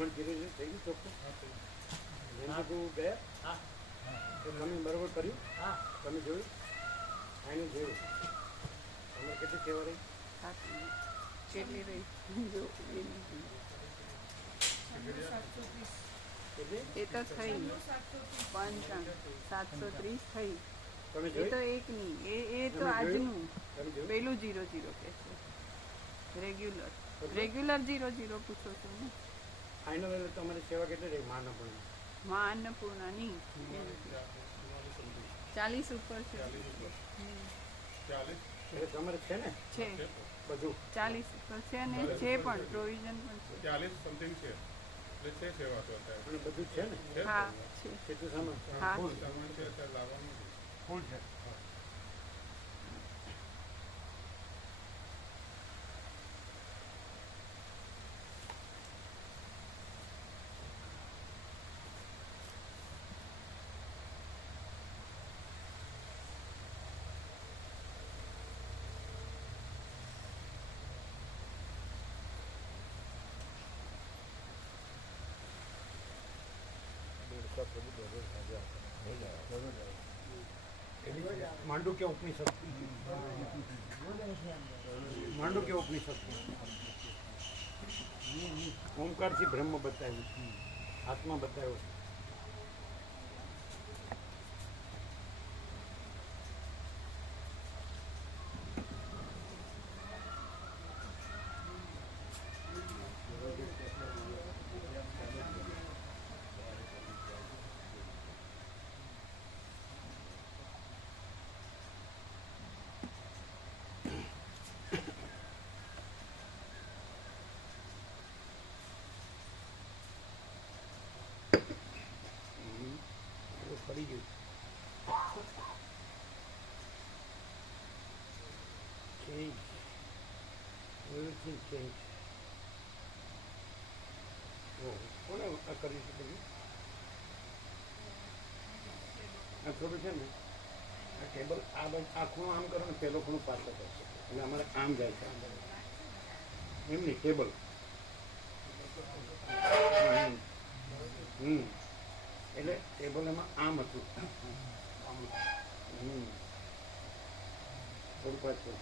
પણ ધીરે ધીરે થઈ ગયું ચોખ્ખું. તું ગયા તમે બરોબર કર્યું. તમે જોયું આને જોયું તમારે કેટલી સેવા રહી કેટલી રહી એ તો થઈ 730 થઈ. એ તો એકની એ તો આજનું પેલું 00 કે છે. રેગ્યુલર 00 પૂછો છો ને. ફાઇનલ તમારી સેવા કેટલી રહી મહાઅન્નપૂર્ણા? માં અન્નપૂર્ણાની 40 ઉપર છે. તમારે છે ને છે બધું 40 ઉપર છે અને છે પણ પ્રોવિઝન પણ છે. 40 સમથિંગ છે એટલે છે સેવા તો અને બધું છે ને. હા છે. કેટલું સામાન? હા સામાન છે અત્યારે લાવવાનું ફૂલ છે. માંડू के उपनिषद માંડू के उपनिषद ओमकार થી બ્રહ્મ બતાવ્યું, આત્મા બતાવ્યો. ફરી ગયું change everything change. કોને આ કરી છે બધું? આ થોડું છે ને આ ટેબલ આ ખૂણો આમ કરો ને પેલો ખૂણો પાછો કરશે એટલે અમારે આમ જાય છે. એમ નહીં ટેબલ એટલે ટેબલ એમાં આમ હતું. થોડું પાછું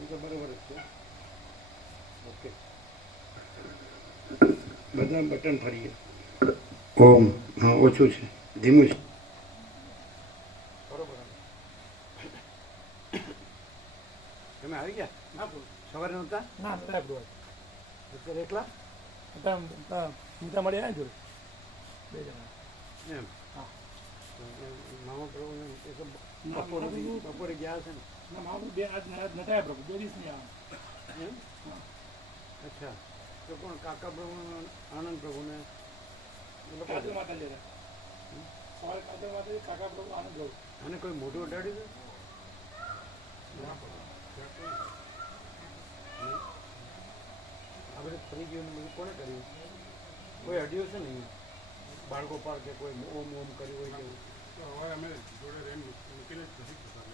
એ તો બરાબર જ છે. ઓકે બધા બટન ફરીએ. ઓમ હા ઓછું છે, ધીમું છે. બરોબર. તમે આવી ગયા? ના સવારે નહોતા? ના નતા બ્રો. અત્યારે એકલા મીઠા મળ્યા ને જોડે 2 જણા એમ? હા. મામા પ્રભુને એ તો બપોરે ગયા હશે ને? ના મારું બે આજ નટાયા પ્રભુ 2 દિવસ નહીં આવે એમ? અચ્છા તો કોણ કાકા પ્રભુ આનંદ પ્રભુને કાજલ માતા લેતા સવારે કાજલ માતા કાકા પ્રભુ આનંદ પ્રભુ અને કોઈ મોઢું અડાડ્યું છે? આ બધું ફરી ગયું બધું કોને કર્યું? કોઈ અડ્યું છે ને બાળકો પાડ કે કોઈ ઓમ ઓમ કર્યું હોય કેવું? તો હવે અમે જોડે રહીને મૂકીને જ નથી જતા.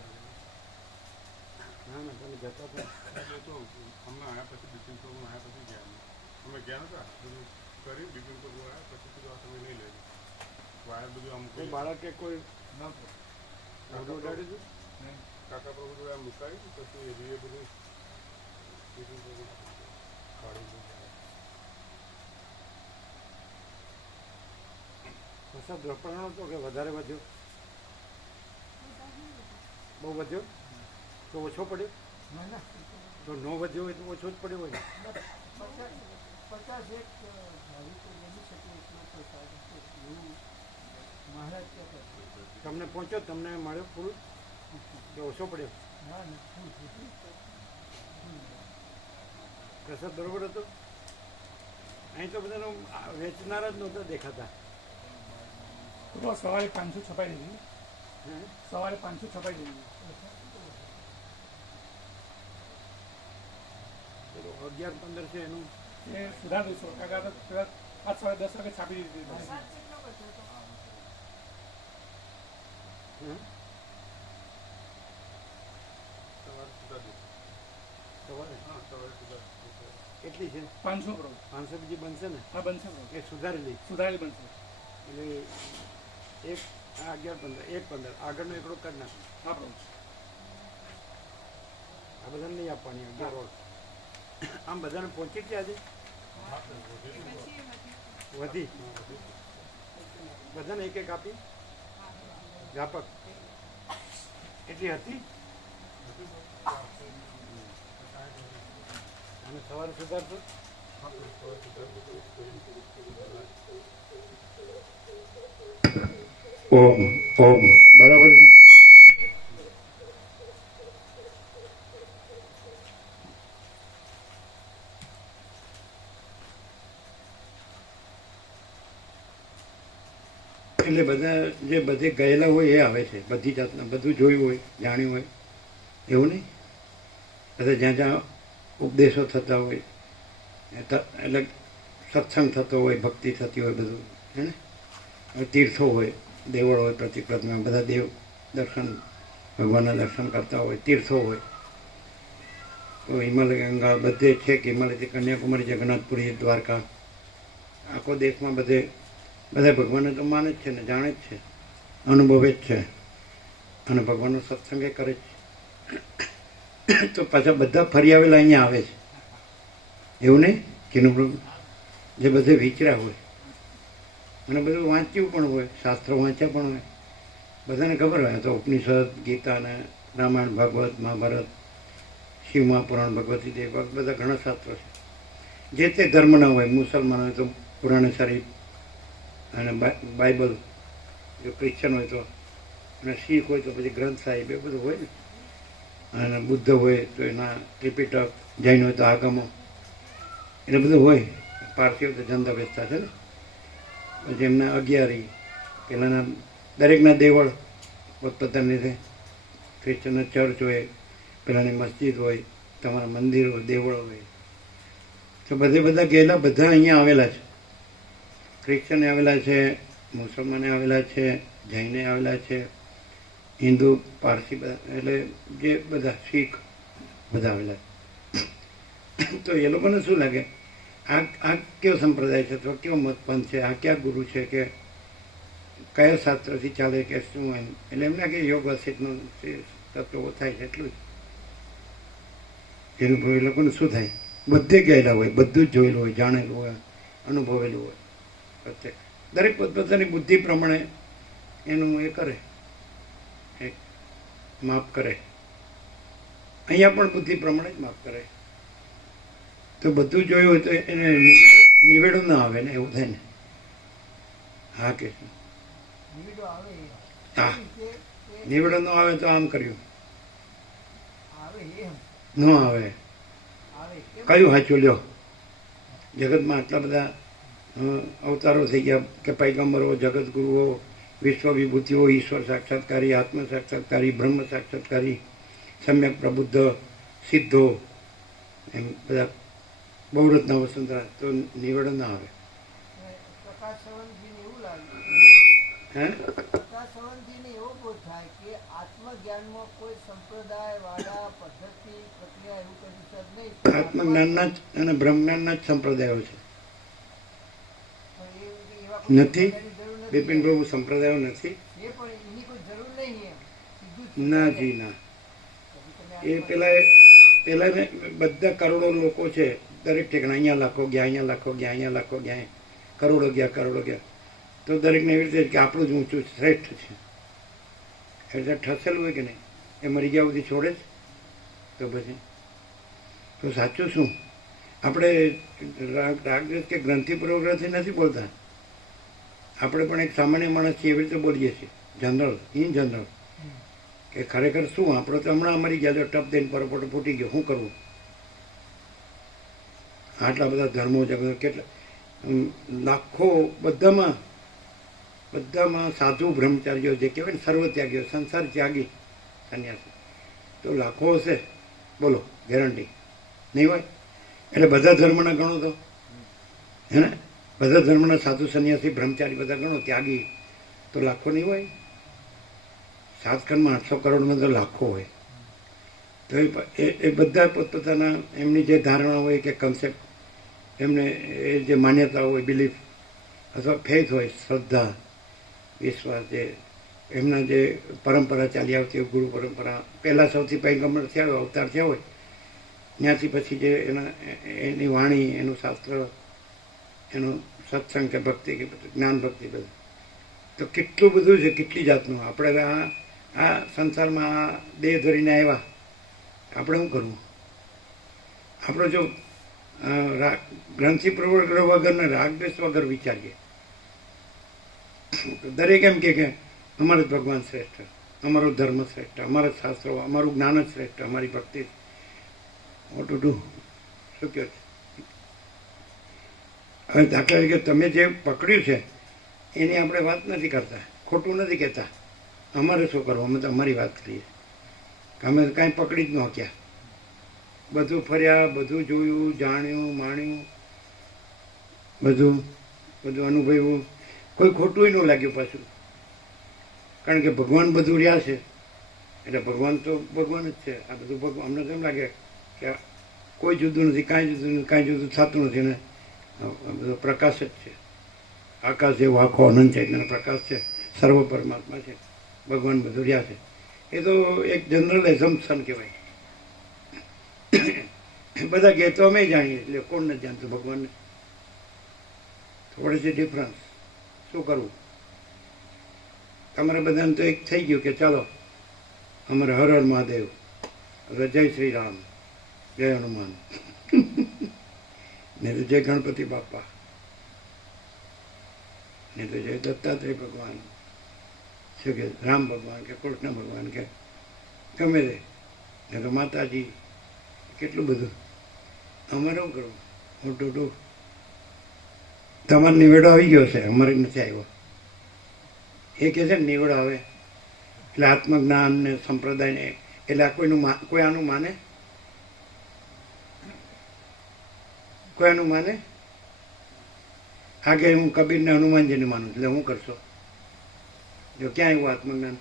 ના ના તમે જતા હતા તો અમને આવ્યા પછી બિપિન પ્રભુ આવ્યા પછી ગયા અમે ગયા નતા બધું કર્યું. બિપિન પ્રભુ આવ્યા પછી કીધું આ તમે નહીં લઈ વાયર બધું આમ કોઈ બાળક કે કોઈ નહોતું. મોઢું અડાડ્યું હતું? કાકા પ્રભુ જોડે આમ મુકાયું પછી એવી બધું બિપિન પ્રભુ કાઢી લીધું. વરસાદ રોપવાનો હતો કે વધારે વધ્યો? બહુ વધ્યો તો ઓછો પડ્યો? તો ન વધ્યો હોય તો ઓછો જ પડ્યો હોય. 50 એક મહારાજ તમને પહોંચ્યો તમને મળ્યો પૂરું કે ઓછો પડ્યો? પ્રસાદ બરોબર હતો? અહીં તો બધાનો વેચનારા જ નહોતા દેખાતા. સવારે 500 છપાઈ દીધી. સવારે 500 છપાઈ દીધી. 11-15 છે એનું એ સુધા દઈશો કાકા તો 5-10 વાગે છાપી દીધી. સવારે સુધા દે સવારે હા સવારે સુધા કેટલી છે? 500 કરોડ. 500 બીજી બનશે ને? હા બનશે પ્રભુ. એ સુધારેલી બનશે. એટલે એક 11-15 1-15 આગળનો એકડો કરી નાખો. હા પ્રભુ. આ બધાને નહીં આપવાની 11 રોડ. આમ બધાને પહોંચી ગયા આજે વધી બધાને એક એક આપી વ્યાપક એટલી હતી. અને સવારે સુધારશો? ઓમ ઓમ બરાબર છે. એટલે બધા જે બધે ગયેલા હોય એ આવે છે, બધી જાતના બધું જોયું હોય જાણ્યું હોય એવું નહીં. બધા જ્યાં જ્યાં ઉપદેશો થતા હોય એટલે સત્સંગ થતો હોય, ભક્તિ થતી હોય, બધું હે ને. તીર્થો હોય, દેવળ હોય, પ્રતિપ્રતિમા, બધા દેવ દર્શન, ભગવાનના દર્શન કરતા હોય, તીર્થો હોય. તો હિમાલય ગંગા બધે છે કે હિમાલયથી કન્યાકુમારી, જગન્નાથપુરી, દ્વારકા, આખો દેશમાં બધે બધા ભગવાનને તો માને જ છે ને, જાણે જ છે, અનુભવે જ છે અને ભગવાનનો સત્સંગ એ કરે છે. તો પાછા બધા ફરી આવેલા અહીંયા આવે છે એવું નહીં કીનું પ્રભુ. જે બધે વિચર્યા હોય અને બધું વાંચ્યું પણ હોય, શાસ્ત્રો વાંચ્યા પણ હોય, બધાને ખબર હોય. તો ઉપનિષદ, ગીતા ને રામાયણ, ભાગવત, મહાભારત, શિવ મહાપુરાણ, ભગવતી દેવ, બધા ઘણા શાસ્ત્રો છે. જે તે ધર્મના હોય, મુસલમાન હોય તો પુરાણ શરીફ અને બાઇબલ, જો ક્રિશ્ચન હોય તો, અને શીખ હોય તો પછી ગ્રંથ સાહિબ, એ બધું હોય ને. અને બુદ્ધ હોય તો એના ત્રિપિટક, જૈન હોય તો આગમો, એટલે બધું હોય. પારસીઓ તો જંદા બેસતા છે ને. પછી એમના અગિયારી, પેલાના દરેકના દેવળ પોતપોતાની રીતે. ક્રિશ્ચનના ચર્ચ હોય, પેલાની મસ્જિદ હોય, તમારા મંદિર હોય, દેવળ હોય. તો બધે બધા ગયેલા બધા અહીંયા આવેલા છે. ક્રિશ્ચને આવેલા છે, મુસલમાને આવેલા છે, જૈને આવેલા છે, હિન્દુ, પારસી, એટલે જે બધા શીખ બધા આવેલા છે. તો એ લોકોને શું લાગે આ કયો સંપ્રદાય છે, તો કયો મતપંથ છે, આ ક્યાં ગુરુ છે, કે કયા શાસ્ત્રથી ચાલે, કે શું એમ. એટલે એમને કે યોગ વસિતનું તત્વો થાય છે એટલું જ. એનું એ લોકોને શું થાય, બધે ગયેલા હોય, બધું જ જોયેલું હોય, જાણેલું હોય, અનુભવેલું હોય. પ્રત્યેક દરેક પોતપોતાની બુદ્ધિ પ્રમાણે એનું એ કરે, એક માપ કરે. અહીંયા પણ બુદ્ધિ પ્રમાણે જ માપ કરે. તો બધું જોયું હોય તો એને નિવેડો ના આવે ને, એવું થાય ને. હા કે હા, નિવેડો ન આવે તો આમ કર્યું ન આવે. કયું સાચું લ્યો? જગતમાં આટલા બધા અવતારો થઈ ગયા કે પૈગંબરો, જગતગુરુઓ, વિશ્વ વિભૂતિઓ, ઈશ્વર સાક્ષાત્કારી, આત્મ સાક્ષાત્કારી, બ્રહ્મ સાક્ષાત્કારી, સમ્યક પ્રબુદ્ધ, સિદ્ધો, એમ બધા બહુરત્ના વસુંધરા. તો નિવેડો ના આવે. હે આત્મજ્ઞાનના જ અને બ્રહ્મજ્ઞાનના જ સંપ્રદાયો છે. નથી બિપિન પ્રભુ, સંપ્રદાયો નથી. ના જી ના. એ પેલા બધા કરોડો લોકો છે, દરેક ઠેકાણા. અહીંયા લાખો ગયા, અહીંયા લાખો ગયા, અહીંયા લાખો ગયા, કરોડો ગયા, કરોડો ગયા. તો દરેકને એવી રીતે કે આપણું જ ઊંચું શ્રેષ્ઠ છે. એટલે ઠસેલું હોય કે નહીં, એ મરી ગયા સુધી છોડે જ. તો પછી તો સાચું શું? આપણે રાગદ્વેષ કે ગ્રંથિપૂર્વકથી નથી બોલતા. આપણે પણ એક સામાન્ય માણસ છીએ, એવી રીતે બોલીએ છીએ, જનરલ, ઇન જનરલ. કે ખરેખર શું, આપણે તો હમણાં મરી ગયા, ટપ દઈને પરપોટો ફૂટી ગયો, શું કરવું? આટલા બધા ધર્મો જગત, કેટલા લાખો, બધામાં સાધુ બ્રહ્મચારીઓ જે કહેવાય ને, સર્વત્યાગીઓ, સંસાર ત્યાગી સંન્યાસી તો લાખો હશે. બોલો, ગેરંટી નહીં હોય? એટલે બધા ધર્મના ગણો તો, હે ને? બધા ધર્મના સાધુ, સંન્યાસી, બ્રહ્મચારી બધા ગણો, ત્યાગી તો લાખો નહીં હોય? 7 ખંડમાં 800 કરોડમાં તો લાખો હોય. તો એ બધા પોતપોતાના એમની જે ધારણા હોય કે કન્સેપ્ટ એમને એ જે માન્યતા હોય, બિલીફ અથવા ફેથ હોય, શ્રદ્ધા, વિશ્વાસ, જે એમના જે પરંપરા ચાલી આવતી હોય, ગુરુ પરંપરા, પહેલાં સૌથી પૈગંબર થયા હોય, અવતાર થયા હોય, ત્યાંથી પછી જે એની વાણી, એનું શાસ્ત્ર, એનું સત્સંગ કે ભક્તિ કે જ્ઞાન ભક્તિ બધું, તો કેટલું બધું છે, કેટલી જાતનું. આપણે આ સંસારમાં આ દેહ ધરીને આવ્યા, આપણે શું કરવું? આપણો જો ગ્રંથિ પ્રવર્ગ વગરને રાગદ્વેષ વગર વિચારીએ તો દરેક એમ કે અમારો જ ભગવાન શ્રેષ્ઠ, અમારો ધર્મ શ્રેષ્ઠ, અમારા શાસ્ત્રો, અમારું જ્ઞાન જ શ્રેષ્ઠ, અમારી ભક્તિ. Vote to do? શું કહો છો? હવે દાખલા તરીકે તમે જે પકડ્યું છે એની આપણે વાત નથી કરતા, ખોટું નથી કહેતા. અમારે શું કરવું? અમે તો અમારી વાત કરીએ. અમે કાંઈ પકડી જ ન ક્યાં, બધું ફર્યા, બધું જોયું, જાણ્યું, માણ્યું, બધું અનુભવ્યું. કોઈ ખોટું ન લાગ્યું પાછું, કારણ કે ભગવાન બધું રહ્યા છે. એટલે ભગવાન તો ભગવાન જ છે. આ બધું ભગવાન, અમને તો એમ લાગે કે કોઈ જુદું નથી, કાંઈ જુદું નથી, કાંઈ જુદું થતું નથી ને બધો પ્રકાશ જ છે. આકાશ જેવો આખો અનંત ચૈતન્ય પ્રકાશ છે, સર્વ પરમાત્મા છે, ભગવાન બધું રહ્યા છે. એ તો એક જનરલ એઝમ્પશન કહેવાય. બધા કહે તો અમે જાણીએ, એટલે કોણ નથી જાણતું ભગવાનને? થોડી છે ડિફરન્સ. શું કરવું? તમારે બધાને તો એક થઈ ગયું કે ચાલો અમારે હર હર મહાદેવ, જય શ્રી રામ, જય હનુમાન, ને તો જય ગણપતિ બાપા, ને તો જય દત્તાત્રેય ભગવાન, શું કે રામ ભગવાન કે કૃષ્ણ ભગવાન કે ગમે તે, ને તો માતાજી, કેટલું બધું. અમારે શું કરવું? મોટું તમારે નિવેડો આવી ગયો છે, અમારે નથી આવ્યો. એ કહે છે ને નિવેડો આવે એટલે આત્મજ્ઞાન ને સંપ્રદાયને, એટલે આ કોઈ આનું માને? કોઈ આનું માને? આગે હું કબીરને હનુમાનજીને માનું, એટલે હું કરશો? જો ક્યાં આવ્યું આત્મજ્ઞાન?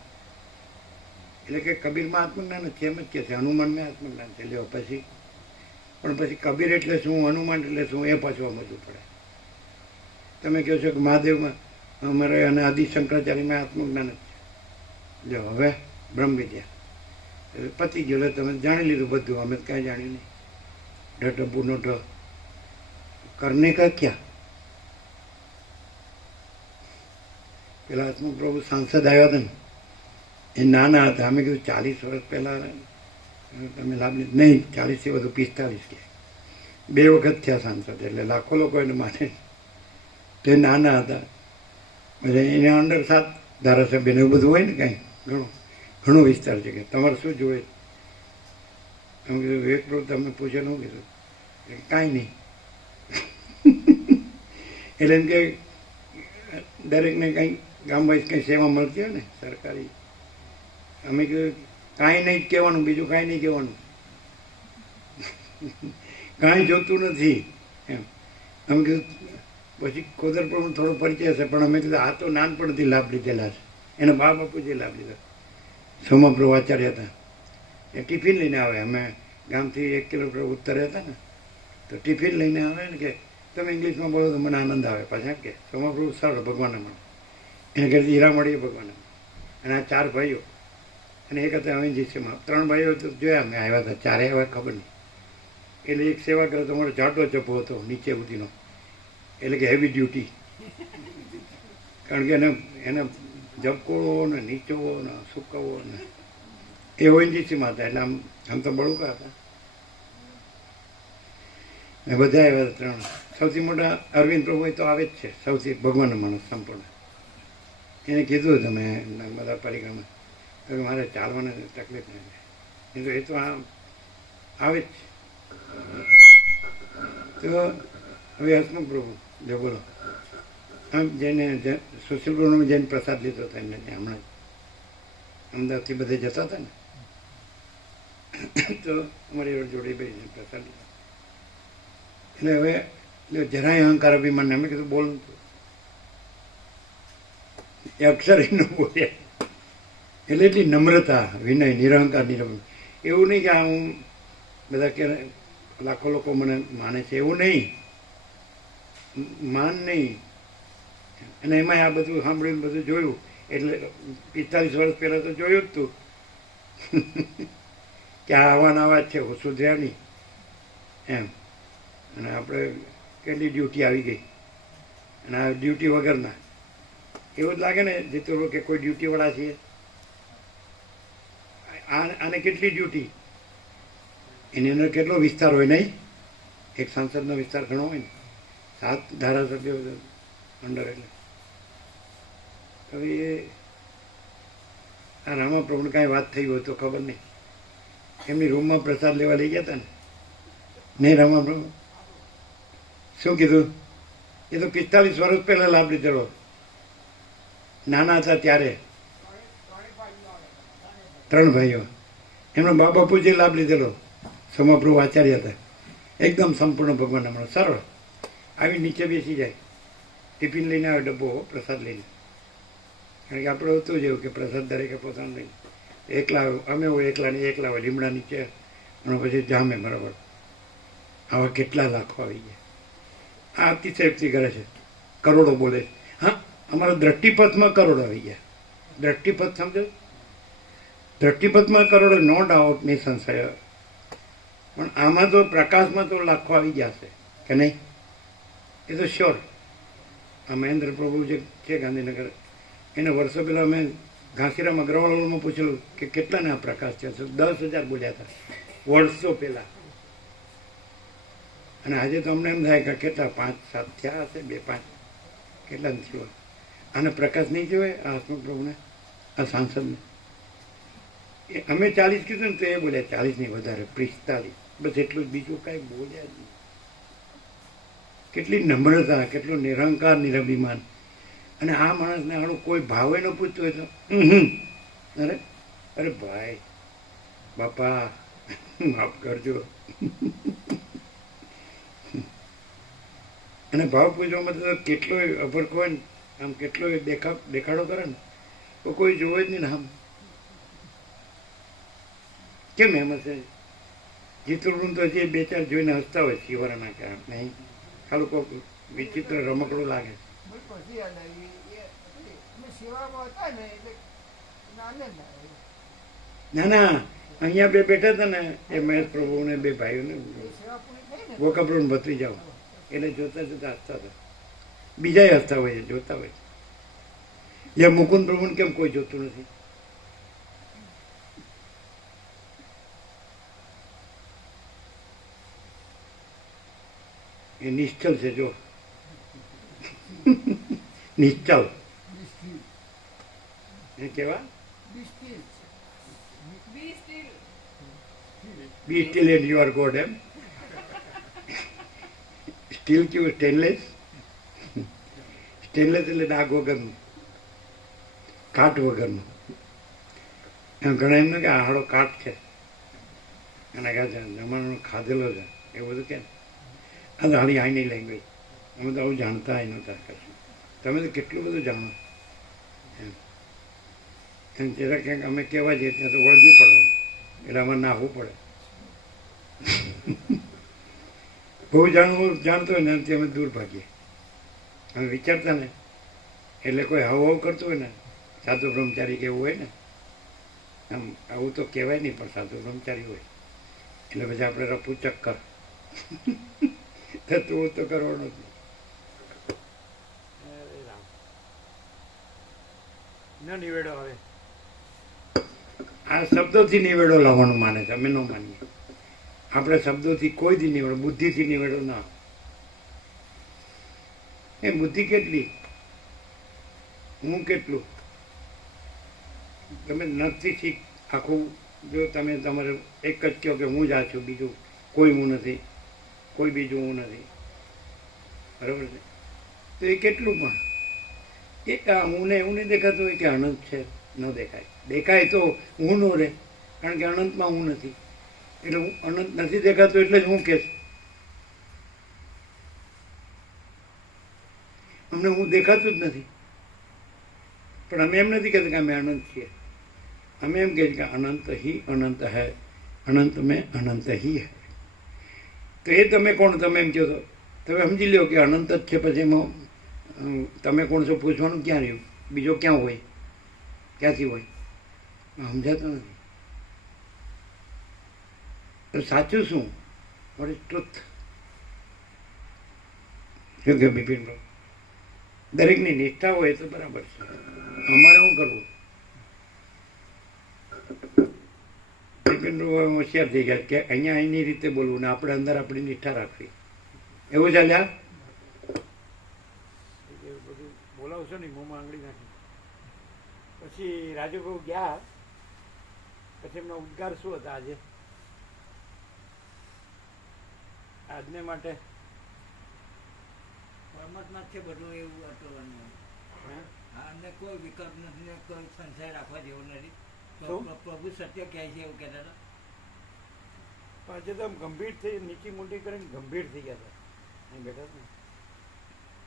એટલે કે કબીરમાં આત્મજ્ઞાન જ છે, એમ જ કે છે. હનુમાનમાં આત્મજ્ઞાન છે. લ્યો પછી, પણ પછી કબીર એટલે શું, હનુમાન એટલે શું, એ પાછું સમજવું પડે. તમે કહો છો કે મહાદેવમાં અમારે અને આદિ શંકરાચાર્યમાં આત્મજ્ઞાન જ છે. જો હવે બ્રહ્મ વિદ્યા પતી ગયો, એટલે તમે જાણી લીધું બધું. અમે કાંઈ જાણ્યું નહીં. ઢ નો ઢ કરને કા ક્યાં? પેલા આત્મા પ્રભુ સાંસદ આવ્યા હતા ને, એ નાના હતા. અમે કીધું 40 વર્ષ પહેલાં તમે લાભ લીધો? નહીં, 40થી વધુ 45 કે 2 વખત થયા સાંસદ, એટલે લાખો લોકો એને માને. તે નાના હતા, એને અંડર 7 ધારાસભ્યને એવું બધું હોય ને, કાંઈ ઘણો વિસ્તાર છે. કે તમારે શું જોઈએ? તમે કીધું વિવેક પ્રભુ તમે પૂછે શું કીધું? કાંઈ નહીં. એટલે એમ કે દરેકને કંઈ ગામ વાઇઝ કંઈ સેવા મળતી હોય ને સરકારી, અમે કીધું કાંઈ નહીં જ કહેવાનું, બીજું કાંઈ નહીં કહેવાનું, કાંઈ જોતું નથી એમ. અમે કીધું પછી ખોદર પણ થોડો પરિચય છે, પણ અમે કીધું આ તો નાનપણથી લાભ લીધેલા છે. એના બા બાપુજી લાભ લીધો. સોમાપ્રભુ આચાર્ય હતા, એ ટિફિન લઈને આવે. અમે ગામથી 1 કિલોમીટર ઉત્તરે હતા ને, તો ટિફિન લઈને આવે ને કે તમે ઇંગ્લિશમાં બોલો તો મને આનંદ આવે. પાછા કે સોમાપ્રભુ સારો ભગવાનને મળે, એને ઘરેથી હીરા મળીએ ભગવાનને. અને આ 4 ભાઈઓ, અને એક હતા અવિનજીમાં. 3 ભાઈઓ તો જોયા અમે આવ્યા હતા, 4 આવ્યા ખબર નહીં. એટલે એક સેવા કરે તો અમારો જાડો ચપ્પો હતો નીચે સુધીનો, એટલે કે હેવી ડ્યુટી. કારણ કે એને ઝબકોળવો ને નીચોવો ને સૂકવવો ને, એ ઓએનજીસીમાં હતા. એટલે આમ તો બળુકા હતા. ને બધા આવ્યા 3. સૌથી મોટા અરવિંદ પ્રભુ તો આવે જ છે, સૌથી ભગવાનનો માણસ સંપૂર્ણ. એને કીધું તમે બધા પરિક્રમા, તો મારે ચાલવાની તકલીફ નહીં. એ તો આમ આવે જ. તો હવે હસમુખ પ્રભુ જો બોલો, આમ જઈને સુશીલ પ્રભુનો જઈને પ્રસાદ લીધો હતો એમને ત્યાં હમણાં અમદાવાદથી બધે જતા હતા ને, તો અમારી જોડે ભાઈ પ્રસાદ લીધો. એટલે હવે જરાય અહંકાર અભિમાન, અમે કીધું બોલ, એ અક્ષર ન બોલ્યા. એટલે એટલી નમ્રતા, વિનય, નિરહંકાર, નિરભય. એવું નહીં કે હું બધા કે લાખો લોકો મને માને છે, એવું નહીં. માન નહીં. અને એમાં આ બધું સાંભળ્યું બધું જોયું એટલે 45 વર્ષ પહેલાં તો જોયું જ તું કે આ આવાના આવા જ છે, સુધર્યા નહીં એમ. અને આપણે કેટલી ડ્યુટી આવી ગઈ અને આ ડ્યુટી વગરના એવું જ લાગે ને જીતુભાઈ કે કોઈ ડ્યુટીવાળા છીએ. આને કેટલી ડ્યુટી, એની અંદર કેટલો વિસ્તાર હોય નહીં? એક સાંસદનો વિસ્તાર ઘણો હોય ને, 7 ધારાસભ્યો અંડર. એટલે હવે એ આ રામાપ્રભુને કાંઈ વાત થઈ હોય તો ખબર નહીં. એમની રૂમમાં પ્રસાદ લેવા લઈ ગયા હતા ને, નહીં રામાપ્રભુ? શું કીધું? એ તો 45 વર્ષ પહેલાં લાભ લીધેલો, નાના હતા ત્યારે. 3 ભાઈઓ, એમનો બા બાપુજી લાભ લીધેલો. સોમાપ્રભુ આચાર્ય હતા, એકદમ સંપૂર્ણ ભગવાન હમણાં સરળ. આવી નીચે બેસી જાય, ટિફિન લઈને આવે, ડબ્બો પ્રસાદ લઈને. કારણ કે આપણે હોતું જ એવું કે પ્રસાદ દરેકે પોતાનું લઈને એકલા, અમે હોય એકલા ને એકલા હોય લીમડા નીચે, અને પછી જામે. બરાબર, આવા કેટલા લાખો આવી ગયા. આ અતિશયોક્તિ કરે છે, કરોડો બોલે છે. હા, અમારા દ્રષ્ટિપથમાં કરોડો આવી ગયા. દ્રષ્ટિપથ સમજો? દ્રષ્ટિપથમાં કરોડો, નો ડાઉટ, નહીં સંશય. પણ આમાં તો પ્રકાશમાં તો લાખો આવી ગયા છે કે નહીં? એ તો શ્યોર. આ મહેન્દ્ર પ્રભુ જે છે ગાંધીનગર, એને વર્ષો પહેલાં અમે ઘાસીરામ અગ્રવાલમાં પૂછેલું કે કેટલાને આ પ્રકાશ છે. 10,000 બોલ્યા હતા વર્ષો પહેલાં. અને આજે તો અમને એમ થાય કે કેટલા 5-7 થયા હશે, 2-5 કેટલા નથી. આને પ્રકાશ નહીં જોવે આ હસમુખ પ્રભુને, આ સાંસદને. એ અમે 40 કીધું ને તો એ બોલ્યા 40 નહીં, વધારે 45. બસ એટલું જ, બીજું કાંઈ બોલ્યા જ નહીં. કેટલી નમ્રતા, કેટલું નિરંકાર, નિરભિમાન. અને આ માણસને આનું કોઈ ભાવે ન પૂછતું હોય તો અરે અરે ભાઈ બાપા માફ કરજો. અને ભાવ પૂછવા મતલબ કેટલો અભરખો હોય ને, આમ કેટલો દેખાડો કરે ને તો કોઈ જોવે જ નહીં ને. આમ કેમ એમ હશે? જીતુડું તો હજી 2-4 જોઈને હસતા હોય શિવરાના કે નહીં, ખાલું કોઈ વિચિત્ર રમકડું લાગે. ના ના, અહીંયા 2 બેઠા હતા ને, એ મહેશ પ્રભુ ને 2 ભાઈઓને ગોકાપ્રભુ ભત્રી જાઓ એટલે જોતા જોતા હસતા હતા. બીજા હસતા હોય છે, જોતા હોય. યા મુકુંદ પ્રભુને કેમ કોઈ જોતું નથી? એ નિશ્ચલ છે, જો નિશ્ચલ એ કેવા? Be still and you are God. એમ સ્ટીલ કેવું? સ્ટેનલેસ. સ્ટેનલેસ એટલે ડાઘ વગરનું, કાટ વગરનું. એમ ઘણા એમને કે આહાડો કાટ છે, એના કહે છે જમાનો ખાધેલો છે, એવું બધું કેમ? આ તો હાલી આઈની લેંગ્વેજ. અમે તો આવું જાણતા નહોતા કશું. તમે તો કેટલું બધું જાણો એમ. જરા ક્યાંક અમે કહેવા જઈએ ત્યાં તો વળગી પડવાનું, એટલે અમારે નાહવું પડે. બહુ જાણતો હોય ને એનાથી અમે દૂર ભાગીએ. અમે વિચારતા ને એટલે કોઈ હાવ કરતું હોય ને, સાધુ બ્રહ્મચારી કેવું હોય ને, આમ આવું તો કહેવાય નહીં પણ સાધુ બ્રહ્મચારી હોય એટલે પછી આપણે રફુ ચક્કર તું તો કરવાનો જ નહીં. નિવેડો આવે આ શબ્દોથી નિવેડો લાવવાનું માને છે, અમે ન માનીએ. આપણે શબ્દોથી કોઈથી નિવેડો, બુદ્ધિથી નિવેડો ના. એ બુદ્ધિ કેટલી, હું કેટલું, તમે નથી શીખ. આખું જો તમે તમારે એક જ કહો કે હું જ આ છું, બીજું કોઈ હું નથી, કોઈ બીજું હું નથી, બરાબર છે? તો એ કેટલું પણ એ હુંને એવું નહીં દેખાતું હોય કે અનંત છે, ન દેખાય. દેખાય તો હું ન રહે, કારણ કે અનંતમાં હું નથી. એટલે હું અનંત નથી દેખાતું એટલે જ હું કહેશ. અમને હું દેખાતું જ નથી, પણ અમે એમ નથી કહેતા કે અમે અનંત છીએ. અમે એમ કહીએ કે અનંત હી અનંત હૈ, અનંત મેં અનંત હી હૈ. તો એ તમે કોણ? તમે એમ કહો તો તમે સમજી લો કે અનંત જ છે, પછી એમાં તમે કોણ છો પૂછવાનું ક્યાં રહ્યું, બીજો ક્યાં હોય, ક્યાંથી હોય, સમજાતું નથી. તો સાચું શું? What is truth? શું કે બિપિનભાઈ? દરેકની નિષ્ઠા હોય તો બરાબર છે. અમારે શું કરવું? બિપિનભાઈ હોશિયાર થઈ ગયા કે અહીંયા એની રીતે બોલવું ને આપણે અંદર આપણી નિષ્ઠા રાખવી. એવું ચાલ્યા બધું બોલાવશો ને મોંમાં આંગળી નાખી. પછી રાજુભાઈ ગયા પછી એમનો ઉદ્ગાર શું હતા આજે આજને માટે? પરમાત્મા છે બધું એવું હતું. અને કોઈ વિકલ્પ નથી ને કોઈ સંશય રાખવા જેવો નથી. પ્રભુ સત્ય કહે છે એવું કહેતા હતા. પણ આજે તો આમ ગંભીર થઈ નીચી મોટી કરીને ગંભીર થઈ ગયા હતા. અહીં બેઠા હતા ને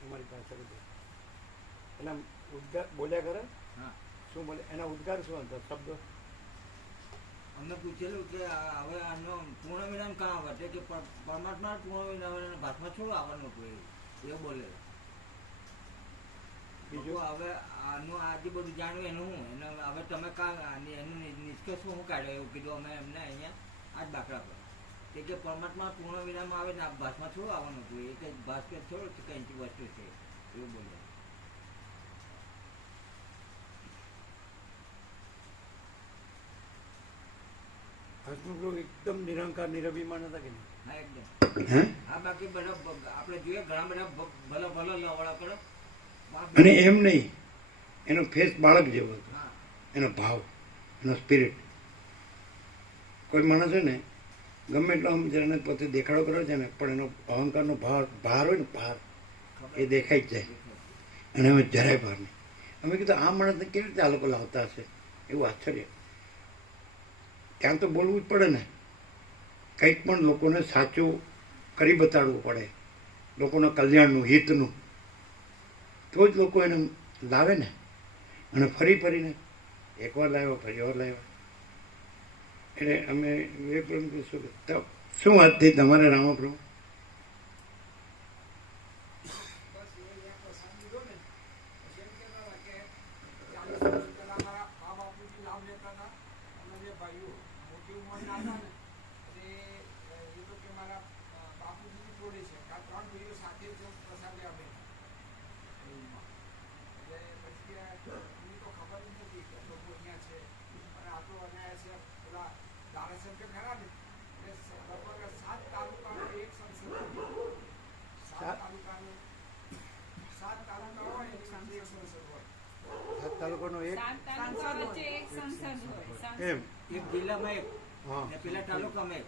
અમારી પાસે એટલે આમ ઉદ્ગાર બોલ્યા કરે. હા, શું બોલે? એના ઉદ્ગાર શું હતા? શબ્દો અમને પૂછેલું કે હવે આનો પૂર્ણ વિરામ કાં આવે કે પરમાત્મા પૂર્ણ વિરામ ભાતમાં છોડો આવવાનું હતું એવું બોલે. બીજું હવે આનું આજે બધું જાણ્યું એનું હું એને હવે તમે એનું નિષ્કર્ષ હું કાઢ્યો એવું કીધું અમે એમને અહીંયા આજ બાકડા પર કે પરમાત્મા પૂર્ણ વિરામ આવે ને ભાતમાં છોડો આવવાનું હતું એ કંઈ ભાત કે છોડો કંઈ વસ્તુ છે એવું બોલે. હસમુખ એકદમ નિરંકાર નિરભિમાન હતા કે નહીં? હા, એકદમ. હા, બાકી બધા આપણે જોઈએ ઘણા બધા ભલે ભલે લવાળા કરો. અને એમ નહીં, એનો ફેસ બાળક જેવો હતો, હા, એનો ભાવ, એનો સ્પિરિટ. કોઈ માણસ છે ને ગમે એટલો આમ જેને પોતે દેખાડો કર્યો છે ને પણ એનો અહંકારનો ભાર હોય ને ભાર એ દેખાઈ જ જાય. અને અમે જરાય ભાર નહીં. અમે કીધું આ માણસને કેવી રીતે આ લોકો લાવતા હશે, એવું આશ્ચર્ય. ત્યાં તો બોલવું જ પડે ને, કંઈક પણ લોકોને સાચું કરી બતાડવું પડે, લોકોના કલ્યાણનું, હિતનું, તો જ લોકો એને લાવે ને. અને ફરી ફરીને એકવાર લાવ્યો, ફરી વાર લાવ્યો. એટલે અમે વિવેકપ્રભુ પૂછ્યું કે શું વાત થઈ તમારે રામાપ્રભુ? તાલુકાનો એક એમ એક જિલ્લામાં એક હા ને પેલા તાલુકામાં એક.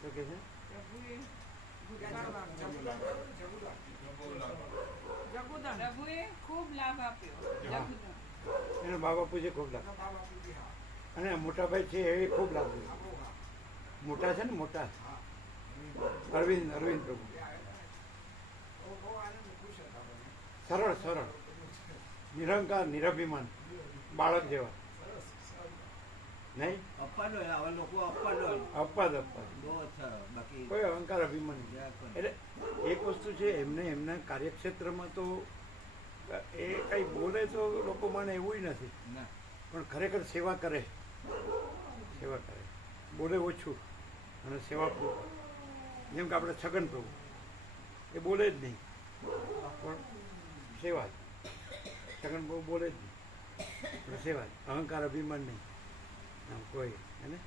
શું કે છે? પ્રભુએ ખૂબ લાભ આપ્યો. એનો બા બાપુ છે ખૂબ લાભ. અને મોટાભાઈ છે એ ખૂબ લાભ છે. મોટા છે ને મોટા અરવિંદ પ્રભુ સરળ સરળ નિરંકાર નિરભિમાન બાળક જેવા નહીં. અપવાદ હોય આવા લોકો, અપવાદ હોય અપવાદ અપવાદ બહુ અચ્છા. બાકી કોઈ અહંકાર અભિમાન નહીં. એટલે એક વસ્તુ છે એમને એમના કાર્યક્ષેત્રમાં તો એ કંઈ બોલે તો લોકો માને એવું નથી, ના પણ ખરેખર સેવા કરે, બોલે ઓછું અને સેવા પૂરું. જેમ કે આપણે છગન પ્રભુ એ બોલે જ નહીં પણ સેવા જ. છગન પ્રભુ બોલે જ નહીં પણ સેવા જ, અહંકાર અભિમાન નહીં આમ કોઈ એને.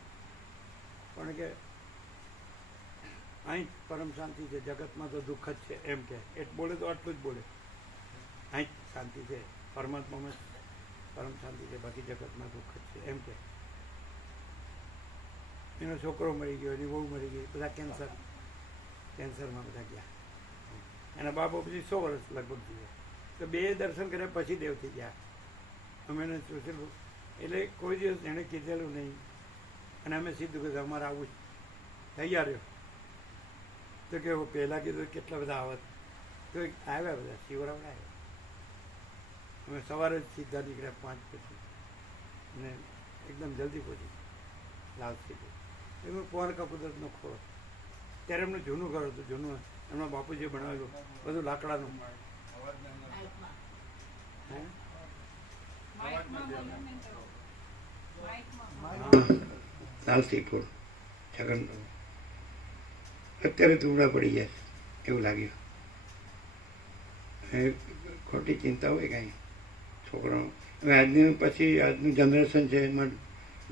પણ કે અહીં પરમ શાંતિ છે, જગતમાં તો દુઃખ જ છે એમ કે એ બોલે તો આટલું જ બોલે. અહીં શાંતિ છે, પરમાત્મામાં પરમ શાંતિ છે, બાકી જગતમાં દુઃખ જ છે એમ કે. એનો છોકરો મરી ગયો, એની વહુ મરી ગઈ, બધા કેન્સરમાં બધા ગયા. એના બાપો પછી 100 વર્ષ લગભગ જીવે. તો બે દર્શન કર્યા પછી દેવ થઈ ગયા. અમે એને જોશેલું એટલે કોઈ દિવસ એણે કીધેલું નહીં અને અમે સીધું કીધું અમારે આવું જ તૈયાર રહ્યો. તો કે પહેલાં કીધું કેટલા બધા આવત તો આવ્યા બધા શિવરાવડા આવ્યા. અમે સવારે જ સીધા નીકળ્યા 5 પછી અને એકદમ જલ્દી પહોંચી લાલ સીધું. એમાં કુંવર કપૂરનો ખોળો ત્યારે એમનું જૂનું ઘર હતું. જૂનું એમના બાપુજીએ બનાવેલું બધું લાકડાનું. હે લાલસીપુર છગન અત્યારે તુવડા પડી જાય એવું લાગ્યું. ખોટી ચિંતા હોય કાંઈ છોકરાઓ. હવે આજનું પછી આજનું જનરેશન છે એમાં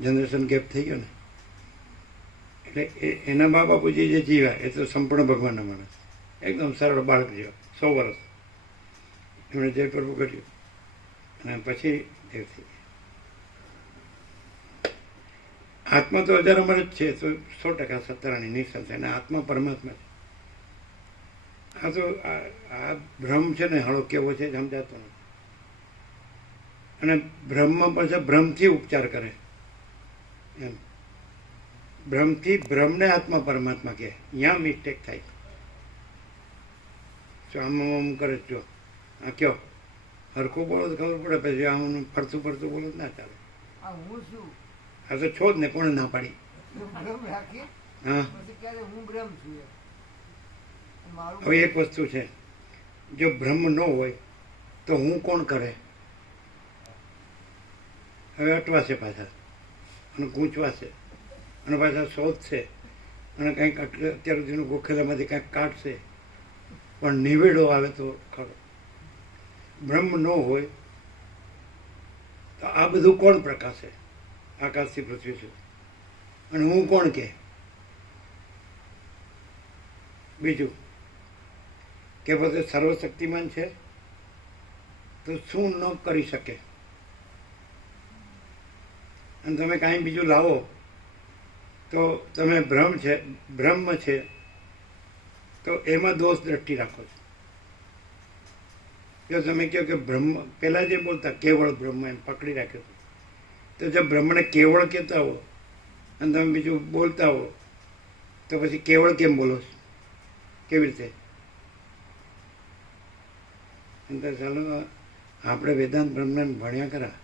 જનરેશન ગેપ થઈ ગયો ને એટલે એના મા બાપુજી જે જીવ્યા એ તો સંપૂર્ણ ભગવાનના માણસ, એકદમ સરળ બાળક જેવા 100 વર્ષ એમણે જય પ્રભુ કર્યું અને પછી દેવ થઈ ગયા. આત્મા તો હજાર અમર જ છે, તો 100% સત્તરાની નિસંત અને આત્મા પરમાત્મા છે. આ તો આ ભ્રમ છે ને હળો કેવો છે સમજાતો નથી. અને ભ્રમમાં પાછા ભ્રમથી ઉપચાર કરે એમ. ભ્રમથી ભ્રમને આત્મા પરમાત્મા કહે. અહીંયા મિસ્ટેક થાય. જો આમ આમ કરે જો આ કયો હરખું બોલો તો ખબર પડે, પછી આમ ફરતું ફરતું બોલો ના ચાલે. હું છું આ તો છો જ ને, કોણે ના પાડી? ભ્રમ રાખી હા. પછી ક્યારે હું ભ્રમ છું એમ. મારું હવે એક વસ્તુ છે, જો બ્રહ્મ ન હોય તો હું કોણ કરે? હવે અટવાશે પાછા અને ગૂંચવાશે અને પાછા શોધશે અને કંઈક અત્યાર સુધીનું ગોખેલામાંથી કંઈક કાઢશે, પણ નિવેડો આવે તો ખરો. બ્રહ્મ ન હોય તો આ બધું કોણ પ્રકાશે? આકાશથી પૃથ્વી સુધી. અને હું કોણ કે? બીજું કે બધે સર્વશક્તિમાન છે તો શું ન કરી શકે? અને તમે કાંઈ બીજું લાવો તો તમે બ્રહ્મ છે તો એમાં દોષ દ્રષ્ટિ રાખો છો. જો તમે કહો કે બ્રહ્મ, પહેલાં જે બોલતા કેવળ બ્રહ્મ એમ પકડી રાખ્યો તો જો બ્રહ્મને કેવળ કહેતા હો અને તમે બીજું બોલતા હો તો પછી કેવળ કેમ બોલો છો? કેવી રીતે? ચાલો આપણે વેદાંત બ્રહ્મજ્ઞાન ભણ્યા ખરા,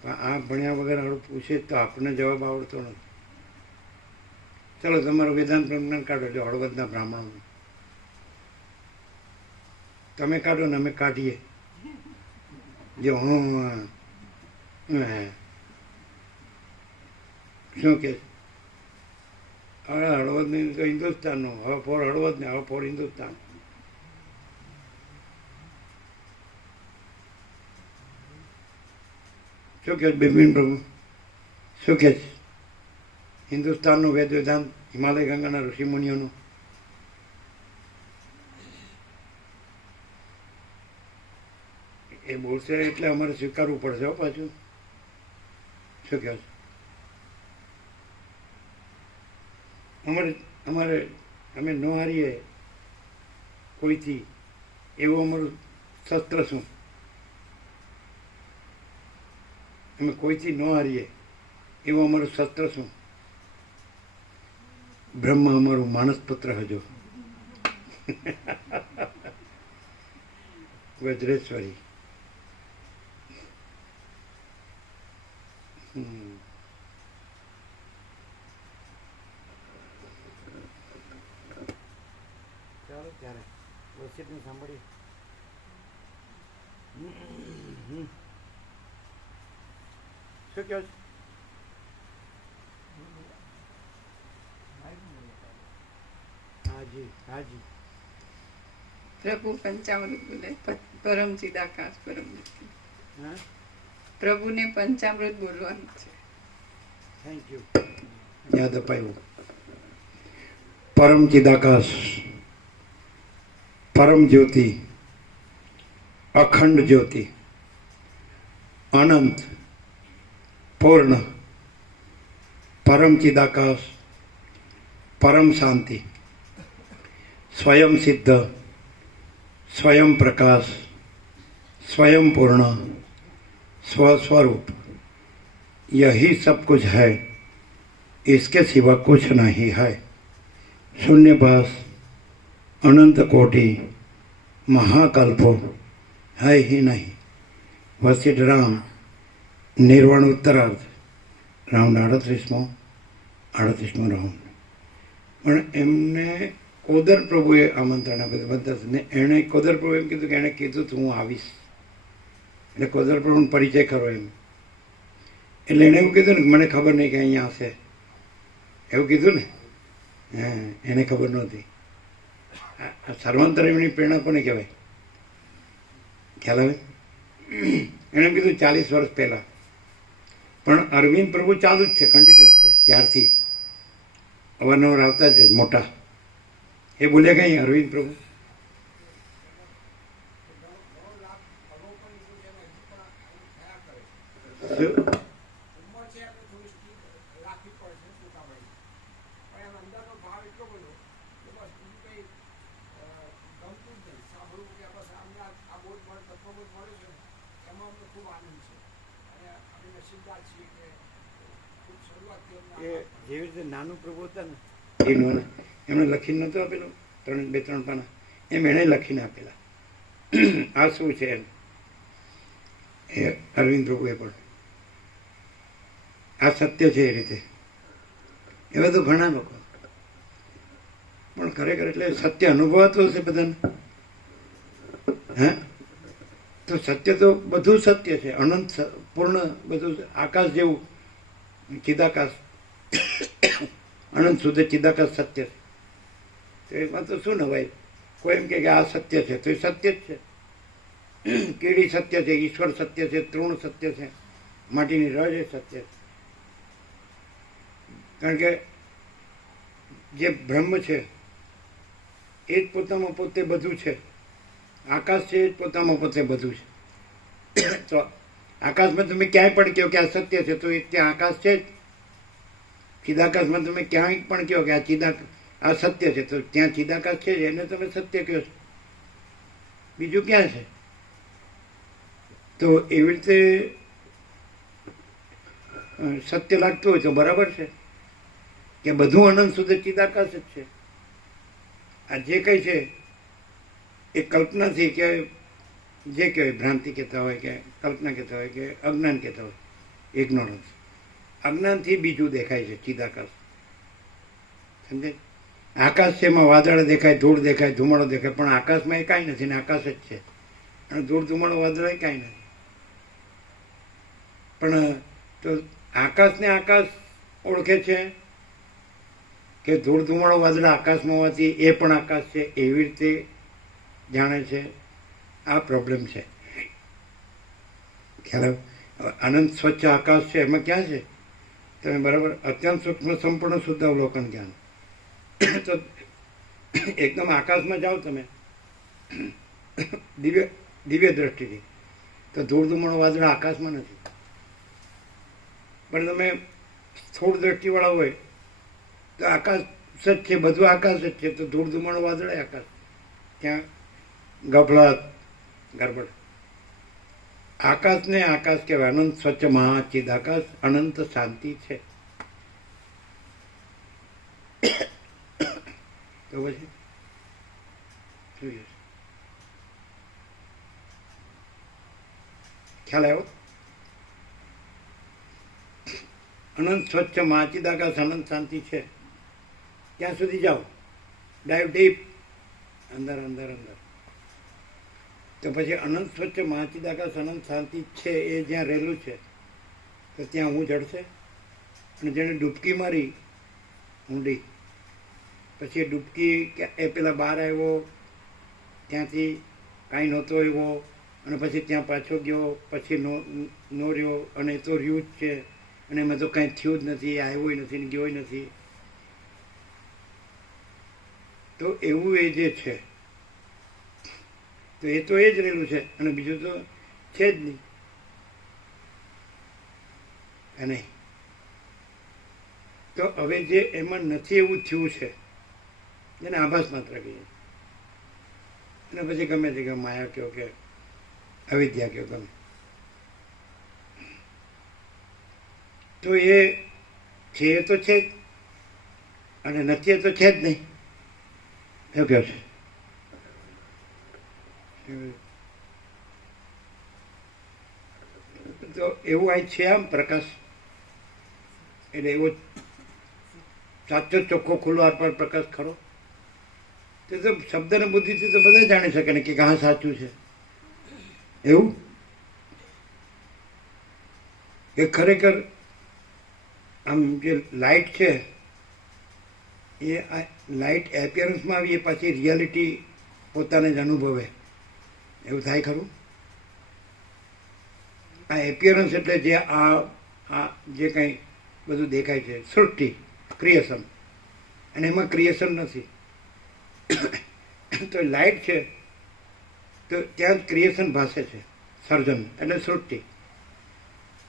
પણ આ ભણ્યા વગર આપણે પૂછે તો આપણને જવાબ આવડતો નથી. ચલો તમારું વેદાંત બ્રહ્મજ્ઞાન કાઢો, જો હળવદના બ્રાહ્મણો તમે કાઢો ને અમે કાઢીએ. જો હું શું કે હળવદ નહીં તો હિન્દુસ્તાનનું, હવે ફોર હળવદ ને હવે ફોર હિન્દુસ્તાન. શું કહે બિપિન પ્રભુ? શું કહે છે? હિન્દુસ્તાનનું વેદ વેદાંત, હિમાલય ગંગાના ઋષિમુનિઓનું. એ બોલશે એટલે અમારે સ્વીકારવું પડશે હો પાછું. શું કહે છે? અમારે અમે ન હારીએ કોઈથી એવું અમારું શસ્ત્ર શું? અમે કોઈથી ન હારીએ એવું અમારું શસ્ત્ર શું? બ્રહ્મ અમારું માનસ પુત્ર હજો. વજ્રેશ્વરી. ચાલો ત્યારે વસિતને સાંભળીએ. શું કહો છો? હાજી હાજી. પ્રભુ પંચામૃત બોલે, પરમ ચિદાકાશ પરમ જ્યોતિ. હા, પ્રભુને પંચામૃત બોલવાનું છે. Thank you. યાદ અપાયું. પરમ ચિદાકાશ, પરમ જ્યોતિ, અખંડ જ્યોતિ, અનંત, પૂર્ણ, પરમ ચિદાકાશ, પરમ શાંતિ, સ્વયં સિદ્ધ, સ્વયં પ્રકાશ, स्वयं पूर्ण स्वस्वरूप यही सब कुछ है, इसके सिवा कुछ नहीं है। शून्य पास अनंत कोटि महाकल्पो है ही नहीं। वशिष्ठ राम निर्वाण उत्तरार्ध રાઉન્ડ 38મો રાઉન્ડ. પણ એમને કોદર પ્રભુએ આમંત્રણ આપ્યું બધા ને એણે કોદર પ્રભુ એમ કીધું કે એણે કીધું તો હું આવીશ, એટલે કોદર પ્રભુનો પરિચય કરો એમ. એટલે એણે એવું કીધું ને કે મને ખબર નહીં કે અહીંયા હશે, એવું કીધું ને. હા, એને ખબર નહોતી. સર્વાંતરણની પ્રેરણા કોને કહેવાય ખ્યાલ આવે? એણે કીધું 40 વર્ષ પહેલાં. પણ અરવિંદ પ્રભુ ચાલુ જ છે, કન્ટિન્યુઅસ છે ત્યારથી, અવારનવાર આવતા જ મોટા. એ બોલ્યા કઈ અરવિંદ પ્રભુ? એ જેવી રીતે નાનું પ્રભુ હતા ને એનું એમણે લખીને નહોતું આપેલું 2-3 પાના, એમ એણે લખીને આપેલા. આ શું છે એમ એ અરવિંદ પ્રભુએ પણ આ સત્ય છે એ રીતે. એવા તો ઘણા લોકો, પણ ખરેખર એટલે સત્ય અનુભવાતું હશે બધાને. હા, તો સત્ય તો બધું સત્ય છે, અનંત પૂર્ણ બધું આકાશ જેવું ચિદાકાશ, અનંત સુધી ચિદાકાશ સત્ય છે. તો એમાં તો શું નવાય? કોઈ એમ કે આ સત્ય છે તો એ સત્ય જ છે. કીડી સત્ય છે, ઈશ્વર સત્ય છે, તૃણ સત્ય છે, માટીની રજ એ સત્ય છે. કારણ કે જે બ્રહ્મ છે એ જ પોતામાં પોતે બધું છે. આકાશ છે એ જ પોતામાં પોતે બધું છે. તો આકાશમાં તમે ક્યાંય પણ કહો કે આ સત્ય છે તો એ ત્યાં આકાશ છે જ. ચિદાકાશમાં તમે ક્યાંય પણ કહો કે આ સત્ય છે તો ત્યાં ચિદાકાશ છે જ, એને તમે સત્ય કહો છો. બીજું ક્યાં છે? તો એવી રીતે સત્ય લાગતું હોય તો બરાબર છે કે બધું અનંત સુધી ચિદાકાશ જ છે. આ જે કંઈ છે એ કલ્પનાથી કે જે કહેવાય ભ્રાંતિ કહેતા હોય કે કલ્પના કહેતા હોય કે અજ્ઞાન કહેતા હોય, ઇગ્નોરન્સ, અજ્ઞાનથી બીજું દેખાય છે ચિદાકાશ. સમજે? આકાશ છે, એમાં વાદળ દેખાય, ધૂળ દેખાય, ધુમાડો દેખાય, પણ આકાશમાં એ કાંઈ નથી ને આકાશ જ છે. અને ધૂળ ધુમાડો વાદળ એ કાંઈ નથી. પણ તો આકાશને આકાશ ઓળખે છે કે ધૂળ ધુમાડો વાદળ આકાશમાં હોવાથી એ પણ આકાશ છે એવી રીતે જાણે છે. આ પ્રોબ્લેમ છે. ખ્યાલ અનંત સ્વચ્છ આકાશ છે એમાં ક્યાં છે? તમે બરાબર અત્યંત સૂક્ષ્મ સંપૂર્ણ શુદ્ધ અવલોકન જ્ઞાન. તો એકદમ આકાશમાં જાઓ તમે દિવ્ય દ્રષ્ટિથી, તો ધૂળ ધુમાડો વાદળ આકાશમાં નથી. પણ તમે સ્થૂળ દ્રષ્ટિવાળા હોય તો આકાશ જ છે, બધું આકાશ જ છે, તો ધૂળ ધુમાડો વાદળ આકાશ, ત્યાં ગભલાટ ગરબડ. આકાશને આકાશ કહેવાય, અનંત સ્વચ્છ મહાચિદ આકાશ, અનંત શાંતિ છે. તો પછી ખ્યાલ આવ્યો? અનંત સ્વચ્છ મહાચિદ આકાશ, અનંત શાંતિ છે. ત્યાં સુધી જાઓ, ડાઈવ ડીપ અંદર અંદર અંદર. તો પછી અનંત સ્વચ્છ મહાચિદ આકાશ, અનંત શાંતિ છે એ જ્યાં રહેલું છે તો ત્યાં હું જડશે. અને જેણે ડૂબકી મારી ઊંડી, પછી એ ડૂબકી એ પેલા બહાર આવ્યો, ત્યાંથી કાંઈ નહોતો આવ્યો, અને પછી ત્યાં પાછો ગયો, પછી નો રહ્યો, અને એ તો રહ્યું જ છે, અને એમાં તો કાંઈ થયું જ નથી, આવ્યો નથી ને ગયો નથી. તો એવું એ જે છે તો એ તો એ જ રહેલું છે, અને બીજું તો છે જ નહીં. અને તો હવે જે એમાં નથી એવું થયું છે જેને આભાસ માત્ર કહીએ, અને પછી ગમે તે કે માયા કહો કે અવિદ્યા કહો તમે. તો એ છે એ તો છે જ, અને નથી એ તો છે જ નહીં. શું કહો છે? તો એવું આ છે આમ પ્રકાશ, એટલે એવો સાચો ચોખ્ખો ખુલ્લો આત્મા પ્રકાશ ખરો. તે તો શબ્દ ને બુદ્ધિથી તો બધા જાણી શકે ને કે હા સાચું છે. એવું એ ખરેખર આમ જે લાઇટ છે એ લાઇટ એપિયરન્સમાં આવી એ પાછી રિયાલિટી પોતાને જ અનુભવે, એવું થાય ખરું? આ એપિયરન્સ એટલે જે આ જે કંઈ બધું દેખાય છે સૃષ્ટિ, ક્રિએશન, અને એમાં ક્રિએશન નથી. તો લાઇટ છે તો ત્યાં જ ક્રિએશન ભાસે છે, સર્જન એટલે સૃષ્ટિ.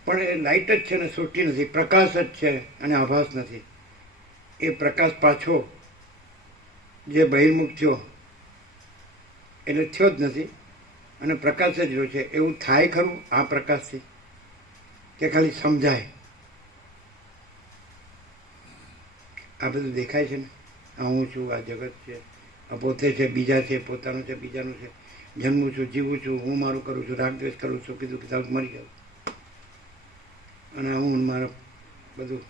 પણ એ લાઇટ જ છે ને સૃષ્ટિ નથી, પ્રકાશ જ છે અને આભાસ નથી. એ પ્રકાશ પાછો જે બહિર્મુખ થયો એટલે થયો જ નથી, અને પ્રકાશ જ રહ્યો છે. એવું થાય ખરું આ પ્રકાશથી, કે ખાલી સમજાય? આ બધું દેખાય છે ને, આ હું છું, આ જગત છે, આ પોતે છે, બીજા છે, પોતાનું છે, બીજાનું છે, જન્મું છું, જીવું છું, હું મારું કરું છું, રાગદ્વેષ કરું છું, કીધું કીધું મરી જાઉં, અને હું મારું બધું.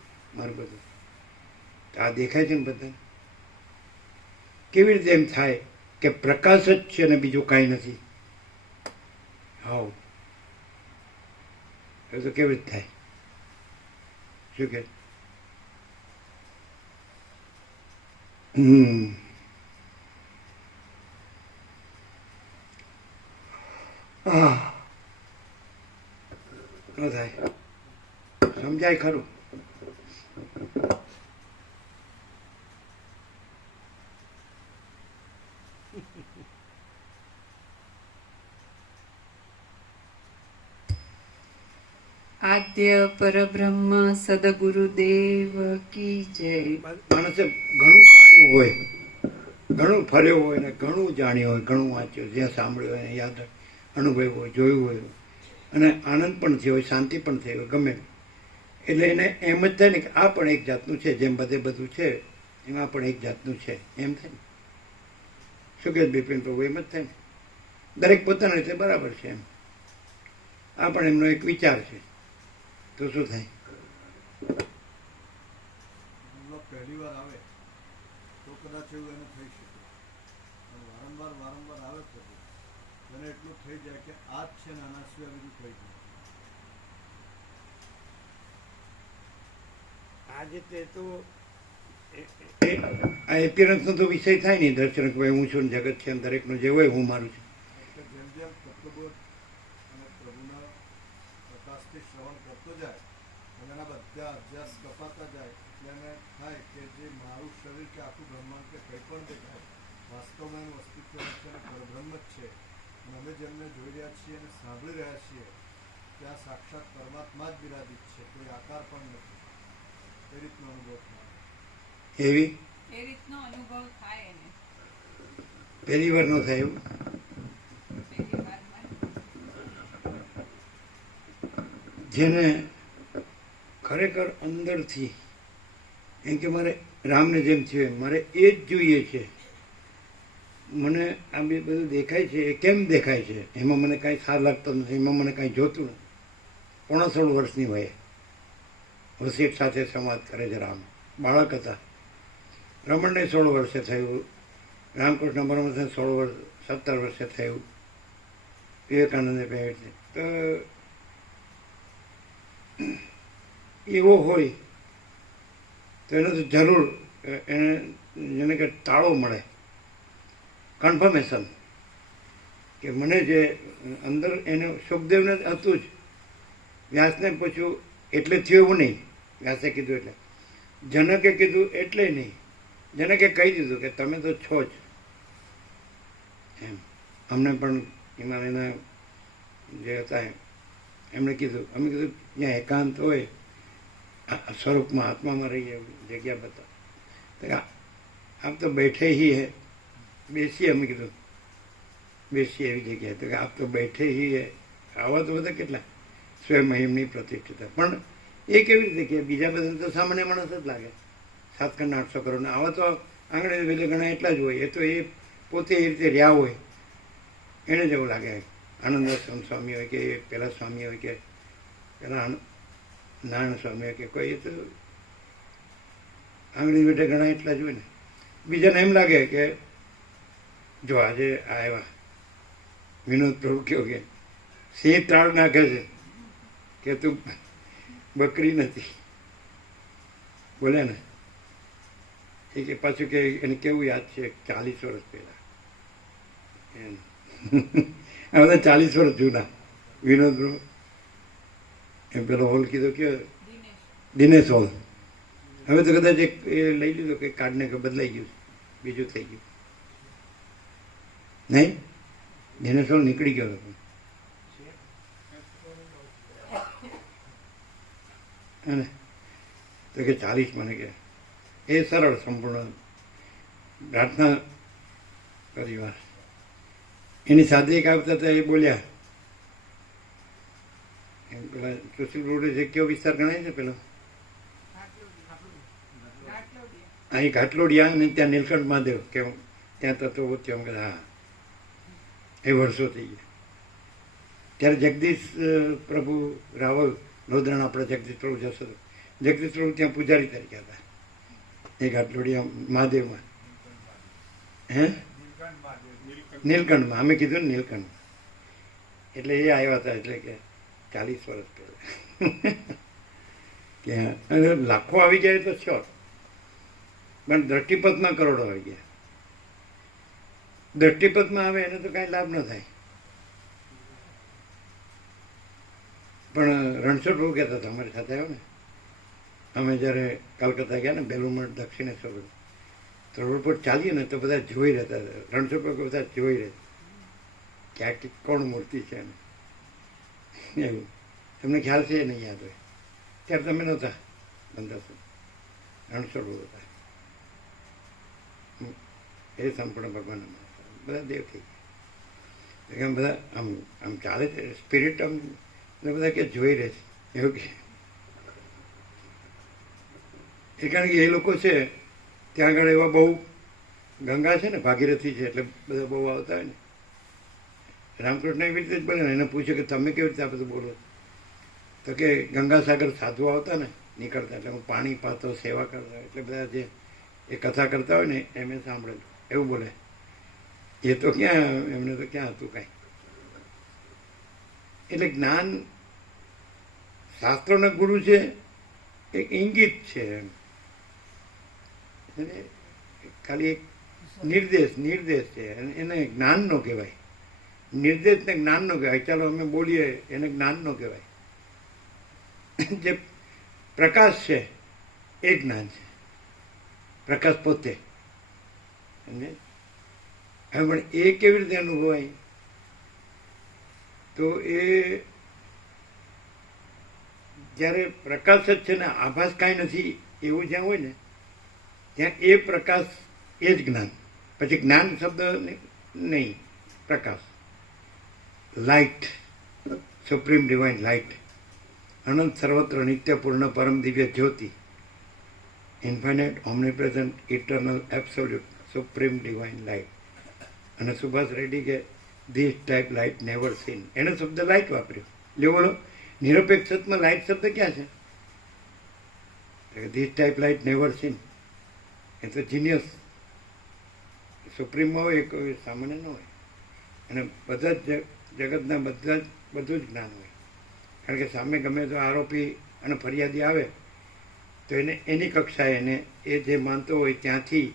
આ દેખાય છે ને બધાને. કેવી રીતે એમ થાય કે પ્રકાશ જ છે ને બીજું કાંઈ નથી? હાવ એ તો કેવી રીતે થાય? શું કે ન થાય? સમજાય ખરું? આદ્ય પરબ્રહ્મ સદગુરુદેવ કી જય. માણસે ઘણું જાણ્યું હોય, ઘણું ફર્યો હોય ને ઘણું જાણ્યું હોય, ઘણું વાંચ્યું, જ્યાં સાંભળ્યું હોય, યાદ અનુભવ્યું હોય, જોયું હોય, અને આનંદ પણ થયો હોય, શાંતિ પણ થઈ હોય, ગમે. એટલે એને એમ જ થાય ને કે આ પણ એક જાતનું છે, જેમ બધે બધું છે એમાં પણ એક જાતનું છે, એમ થાય ને. શું કહે બિપિન પ્રભુ? એમ જ થાય ને. દરેક પોતાના રીતે બરાબર છે એમ. આ પણ એમનો એક વિચાર છે. તો શું થાય? પહેલી વાર આવે તો કદાચ એવું એને થઈ શકે, પણ વારંવાર આવે પછી એને એટલું થઈ જાય કે આ જ છે ને આના સિવાય બીજું થઈ જાય. આજે તે તો આ એપિયરન્સનો તો વિષય થાય નહીં દર્શન, કે ભાઈ હું છું ને જગત છે, દરેકનું જે હોય હું મારું છું. એટલે જેમ જેમ તત્વબોધ અને પ્રભુના પ્રકાશથી શ્રવણ કરતો જાય અને એના બધા અભ્યાસ કપાતા જાય એટલે એને થાય કે જે મારું શરીર કે આખું બ્રહ્માંડ કે કંઈ પણ દેખાય વાસ્તવમાં એનું અસ્તિત્વ છે અને પરબ્રહ્મ જ છે. અને અમે જેમને જોઈ રહ્યા છીએ અને સાંભળી રહ્યા છીએ ત્યાં સાક્ષાત પરમાત્મા જ બિરાજિત છે, કોઈ આકાર પણ નથી. એ રીતનો અનુભવ થાય. એવી એ રીતનો અનુભવ થાય એને પહેલી વાર ન થાય એવું? પહેલી વારમાં. જેને ખરેખર અંદરથી એમ કે મારે રામને જેમ થયું એમ મારે એ જ જોઈએ છે, મને આ બધું દેખાય છે એ કેમ દેખાય છે, એમાં મને કાંઈ સાર લાગતો નથી, એમાં મને કાંઈ જોતું નથી. 65 વર્ષની વયે વસીઠ સાથે સંવાદ કરે છે રામ. બાળક હતા. રમણને 16 વર્ષે થયું, રામકૃષ્ણ પરમહંસને 17 વર્ષે થયું, વિવેકાનંદને 65. તો એવો હોય તો એને તો જરૂર એને જેને કે તાળો મળે, કન્ફર્મેશન, કે મને જે અંદર એને સુખદેવને હતું જ. વ્યાસને પૂછ્યું એટલે થયું એવું નહીં, વ્યાસે કીધું એટલે. જનકે કીધું એટલે નહીં, જનકે કહી દીધું કે તમે તો છો જ એમ. અમને પણ હિમાલયના જે હતા એમણે કીધું, અમે કીધું જ્યાં એકાંત હોય સ્વરૂપમાં આત્મામાં રહીએ જગ્યા બતા. આપ તો બેઠે હી હે, બેસીએ. અમે કીધું બેસીએ એવી જગ્યાએ. તો કે આપ તો બેઠે હી આવા તો બધા કેટલા સ્વયં મહિમની પ્રતિષ્ઠિતા. પણ એ કેવી રીતે કે બીજા બધા તો સામાન્ય માણસ જ લાગે, 7 કરોડ 800 કરોડ. આવા તો આંગણે વેલે ઘણા એટલા જ હોય. એ તો એ પોતે એ રીતે રહ્યા હોય એને જેવું લાગે. આનંદ સ્વામી હોય કે પેલા સ્વામી હોય કે પેલા નારાયણ સ્વામી હોય કે કોઈ, એ તો આંગળી બેઠે ઘણા એટલા જ હોય ને. બીજાને એમ લાગે કે જો આજે આવ્યા વિનોદ પ્રભુ કેવો કે સિંહ તાળ નાખે છે કે તું બકરી નથી, બોલે ને. એ કે પાછું કે એને કેવું યાદ છે 40 વર્ષ પહેલા એમ. આ બધા 40 વર્ષ જૂના વિનોદ પ્રભુ. એમ પેલો હોલ કીધો કે દિનેશ હોલ. હવે તો કદાચ એ લઈ લીધો કે કાર્ડને કે બદલાઈ ગયું, બીજું થઈ ગયું. નહીં, દિનેશ હોલ નીકળી ગયો હતો. અને તો કે 40 મને કે એ સરળ સંપૂર્ણ પ્રાર્થના પરિવાર. એની સાથે એક આવતા હતા, એ બોલ્યા એમ પેલા સુશીલ રોડે છે કયો વિસ્તાર ગણાય છે પેલો અહીં ઘાટલોડિયા, અને ત્યાં નીલકંઠ મહાદેવ કે ત્યાં તત્વો વચ્ચે અમે હા એ વર્ષો થઈ ગયા. ત્યારે જગદીશ પ્રભુ રાવલ લોધરણ, આપણે જગદીશ પ્રભુ જશો, જગદીશ પ્રભુ ત્યાં પૂજારી તરીકે હતા એ ઘાટલોડિયા મહાદેવમાં. હે નીલકંઠમાં, અમે કીધું ને નીલકંઠ. એટલે એ આવ્યા હતા, એટલે કે 40 વર્ષ પહેલા કે અને લાખો આવી જાય તો શ્યોર, પણ દ્રષ્ટિપથમાં કરોડો આવી ગયા. દ્રષ્ટિપથમાં આવે એને તો કાંઈ લાભ ન થાય. પણ રણછોડ પ્રભુ કહેતા હતા, અમારી સાથે આવ્યો ને, અમે જ્યારે કલકત્તા ગયા ને બેલુમઠ દક્ષિણેશ્વર, તો રોડ પર ચાલીએ ને તો બધા જોઈ રહેતા હતા. રણછોડ પ્રભુ બધા જોઈ રહેતા કે આ કોણ મૂર્તિ છે એમ. એવું તમને ખ્યાલ છે એ નહીં યાદ હોય. ત્યારે તમે નહોતા બંધાશો, રણછોડ પ્રભુ હતા. એ સંપૂર્ણ ભગવાનના માણસ, બધા દેવ થઈ ગયા. બધા આમ આમ ચાલે છે સ્પિરિટ, આમ બધા કે જોઈ રહે છે એવું કે. એ કારણ કે એ લોકો છે ત્યાં આગળ એવા બહુ ગંગા છે ને, ભાગીરથી છે, એટલે બધા બહુ આવતા હોય ને. રામકૃષ્ણ એવી રીતે જ બોલે ને, એને પૂછ્યું કે તમે કેવી રીતે આ બધું બોલો? તો કે ગંગાસાગર સાધુ આવતા ને નીકળતા, એટલે હું પાણી પાતો, સેવા કરતા, એટલે બધા જે એ કથા કરતા હોય ને એમ એ સાંભળેલું એવું બોલે. એ તો ક્યાં, એમને તો ક્યાં હતું કાંઈ. એટલે જ્ઞાન શાસ્ત્રોના ગુરુ છે, એક ઇંગિત છે એમ, ખાલી એક નિર્દેશ છે, એને જ્ઞાન નો કહેવાય. નિર્દેશને જ્ઞાન નો કહેવાય. ચાલો અમે બોલીએ એને જ્ઞાન નો કહેવાય. જે પ્રકાશ છે એ જ્ઞાન છે, પ્રકાશ પોતે. હવે પણ એ કેવી રીતે અનુભવાય? તો એ જ્યારે પ્રકાશ જ છે ને, આભાસ કાંઈ નથી એવું જ્યાં હોય ને, ત્યાં એ પ્રકાશ એ જ જ્ઞાન. પછી જ્ઞાન શબ્દ નહીં, પ્રકાશ, લાઇટ, સુપ્રીમ ડિવાઇન લાઇટ, અનંત સર્વત્ર નિત્ય પૂર્ણ પરમ દિવ્ય જ્યોતિ, infinite omnipresent eternal absolute supreme divine light. અને સુભાષ રેડ્ડી કે this type light never seen, એને શબ્દ લાઇટ વાપર્યો. લ્યો બોલો, નિરપેક્ષમાં લાઇટ શબ્દ ક્યાં છે? This type light never seen. એ તો જીનિયસ સુપ્રીમમાં હોય, કોઈ સામાન્ય ન હોય. અને બધા જ જગતના બધા જ બધું જ જ્ઞાન હોય. કારણ કે સામે ગમે તો આરોપી અને ફરિયાદી આવે તો એને એની કક્ષાએ એને એ જે માનતો હોય ત્યાંથી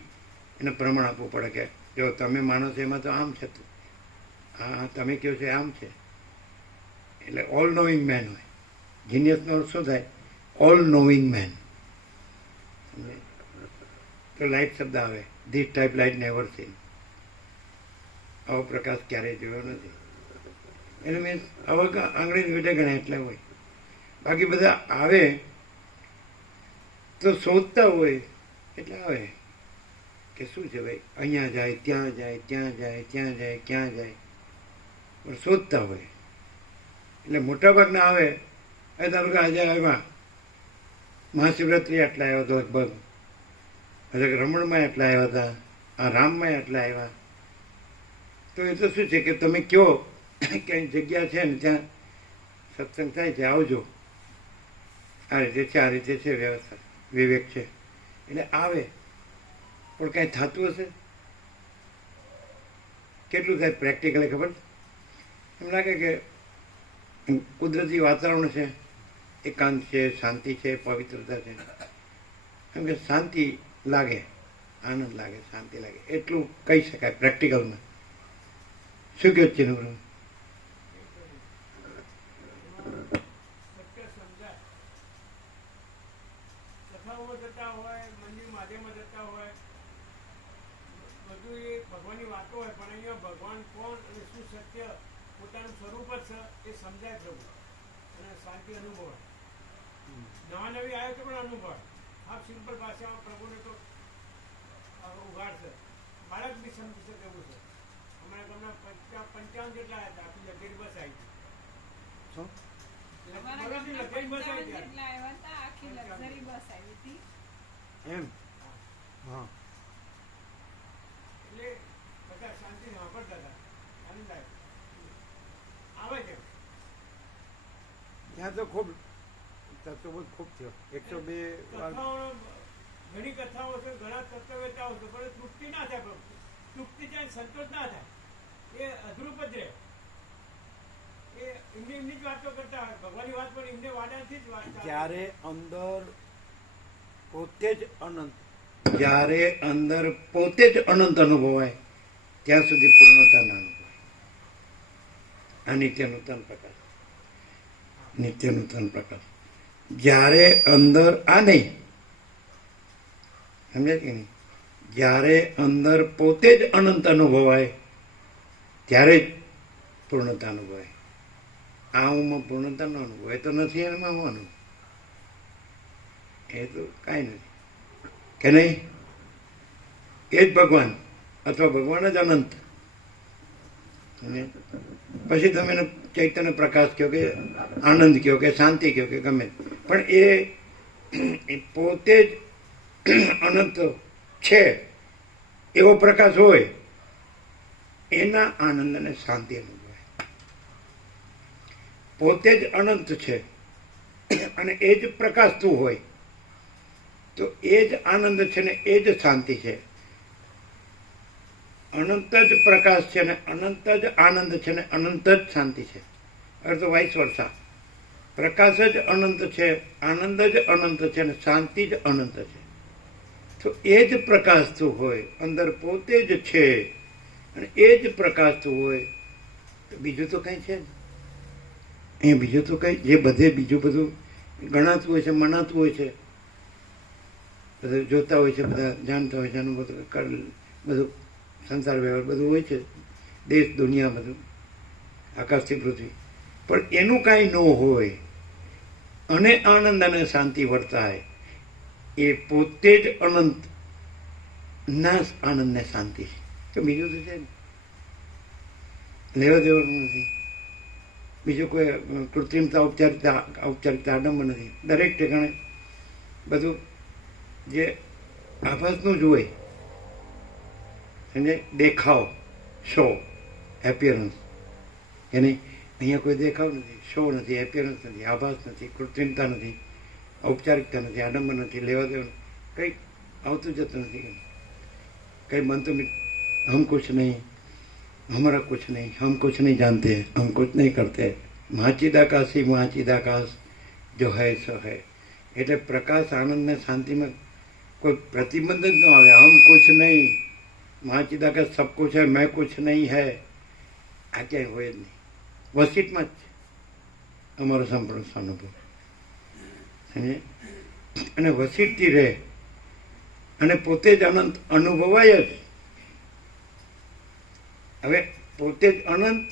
એને પ્રમાણ આપવું પડે કે જો તમે માનો છો એમાં તો આમ છે, હા તમે કહો છો આમ છે. એટલે ઓલ નોઈંગ મેન હોય. જીનિયસનો શું થાય? All knowing man. તો લાઇટ શબ્દ આવે, this type light never seen. આવો પ્રકાશ ક્યારેય જોયો નથી. એટલે મીન્સ આવા આંગળી વેઠે ગણા એટલા હોય. બાકી બધા આવે તો શોધતા હોય એટલે આવે કે શું છે ભાઈ, અહીંયા જાય, ત્યાં જાય, ત્યાં જાય, ત્યાં જાય, ક્યાં જાય. પણ શોધતા હોય. એટલે મોટાભાગના આવે એ ધારો કે આજે આવ્યા મહાશિવરાત્રિ આટલા આવ્યો હતો લગભગ, એટલે રમણમાં એટલા આવ્યા હતા, આ રામમાં એટલા આવ્યા. તો એ તો શું છે કે તમે કહો ક્યાંય જગ્યા છે ને ત્યાં સત્સંગ થાય છે, આવજો, આ રીતે છે, આ રીતે છે વ્યવસ્થા, વિવેક છે, એટલે આવે. પણ કાંઈ થતું હશે? કેટલું થાય પ્રેક્ટિકલી ખબર? એમ લાગે કે કુદરતી વાતાવરણ છે, એકાંત છે, શાંતિ છે, પવિત્રતા છે. એમ કે શાંતિ લાગે, આનંદ લાગે, શાંતિ લાગે, એટલું કહી શકાય પ્રેક્ટિકલમાં. શું કહ્યું છે નવરું? સત્ય સમજાય. કથાઓમાં જતા હોય, મંદિર માધ્યમમાં જતા હોય, બધું એ ભગવાનની વાતો હોય, પણ અહીંયા ભગવાન કોણ અને શું સત્ય પોતાનું સ્વરૂપ જ છે એ સમજાય પ્રભુ, અને શાંતિ અનુભવાય. નવા નવી આવે તો પણ અનુભવાય. આ સિમ્પલ ભાષામાં પ્રભુને તો ઉઘાડશે, બાળક બી સમજી શકે એવું છે. હમણાં તમને 55 જેટલા હતા, આખી લગેજ બસ આવી હતી. શું? અમારા ગામના 55 જેટલા આવ્યા હતા, આખી લક્ઝરી બસ આવી હતી. એમ? હા. એટલે બધા શાંતિ વાપરતા હતા, આનંદ આવે છે. ત્યાં તો ખૂબ તત્વો ખૂબ થયો, 102 વાર. કથાઓ ઘણી કથાઓ છે, ઘણા તત્વવેતાઓ છે, પણ તૃપ્તિ ના થાય પ્રભુ. તૃપ્તિ જાય, સંતોષ ના થાય, એ અધરૂપ જ રહે. એ એમની જ વાતો કરતા હોય, ભગવાનની વાત પણ એમને વાડાથી જ વાત. જ્યારે અંદર પોતે જ અનંત, જ્યારે અંદર પોતે જ અનંત અનુભવાય ત્યાં સુધી પૂર્ણતા ના અનુભવાય. આ નિત્ય નૂતન પ્રકાશ, નિત્ય નૂતન પ્રકાશ. જ્યારે અંદર આ નહીં, સમજાય કે નહીં? જ્યારે અંદર પોતે જ અનંત અનુભવાય ત્યારે જ પૂર્ણતા અનુભવાય. આ હુંમાં પૂર્ણતા ન અનુભવાય તો નથી, એમાં હું અનુભવ, એ તો કાંઈ નથી કે નહીં. એ જ ભગવાન અથવા ભગવાન જ અનંત. અને પછી તમે એને ચૈતન્ય પ્રકાશ કહો કે આનંદ કહો કે શાંતિ કહો કે ગમે, પણ એ પોતે જ અનંત છે એવો પ્રકાશ હોય, એના આનંદ અને શાંતિ અનુભવાય. પોતે જ અનંત છે અને એ જ પ્રકાશતું હોય તો એ જ આનંદ છે ને એ જ શાંતિ છે. અનંત જ પ્રકાશ છે ને અનંત જ આનંદ છે ને અનંત જ શાંતિ છે. અર્થ વાઇસ વર્ષા. પ્રકાશ જ અનંત છે, આનંદ જ અનંત છે ને શાંતિ જ અનંત છે. તો એ જ પ્રકાશતું હોય, અંદર પોતે જ છે અને એ જ પ્રકાશતું હોય તો બીજું તો કંઈ છે જ. એ બીજું તો કંઈ, જે બધે બીજું બધું ગણાતું હોય છે, મનાતું હોય છે, બધું જોતા હોય છે, બધા જાણતા હોય છે, એનું બધું સંસાર વ્યવહાર બધું હોય છે, દેશ દુનિયા બધું, આકાશથી પૃથ્વી, પણ એનું કાંઈ ન હોય અને આનંદ અને શાંતિ વર્તાય, એ પોતે જ અનંત ના આનંદ ને શાંતિ છે. તો બીજું તો છે ને, લેવા દેવાનું નથી. બીજું કોઈ કૃત્રિમતા, ઔપચારિકતા આડંબર નથી. દરેક ઠેકાણે બધું જે આભાસનું જ હોય, સમજે, દેખાવ, શો, એપિયરન્સ. એને અહીંયા કોઈ દેખાવ નથી, શો નથી, એપિયરન્સ નથી, આભાસ નથી, કૃત્રિમતા નથી, ઔપચારિકતા નથી, આડંબર નથી, લેવા દેવાનું કંઈ આવતું જતું નથી. કંઈ બનતું હમ કુછ નહીં, हमारा कुछ नहीं, हम कुछ नहीं जानते, हम कुछ नहीं करते, महाचिदाकाशी महाचिदाकाश जो है સો है. એટલે પ્રકાશ, આનંદ ને શાંતિમાં કોઈ પ્રતિબંધ જ ન આવે. હમ કુછ નહીં, महाचिदाकाश सब कुछ है, मैं कुछ नहीं है, આ ક્યાંય હોય જ નહીં. વસીટમાં જ છે અમારો સંપૂર્ણ અનુભવ. અને વસીટથી રહે અને પોતે જ અનંત અનુભવાય જ. હવે પોતે જ અનંત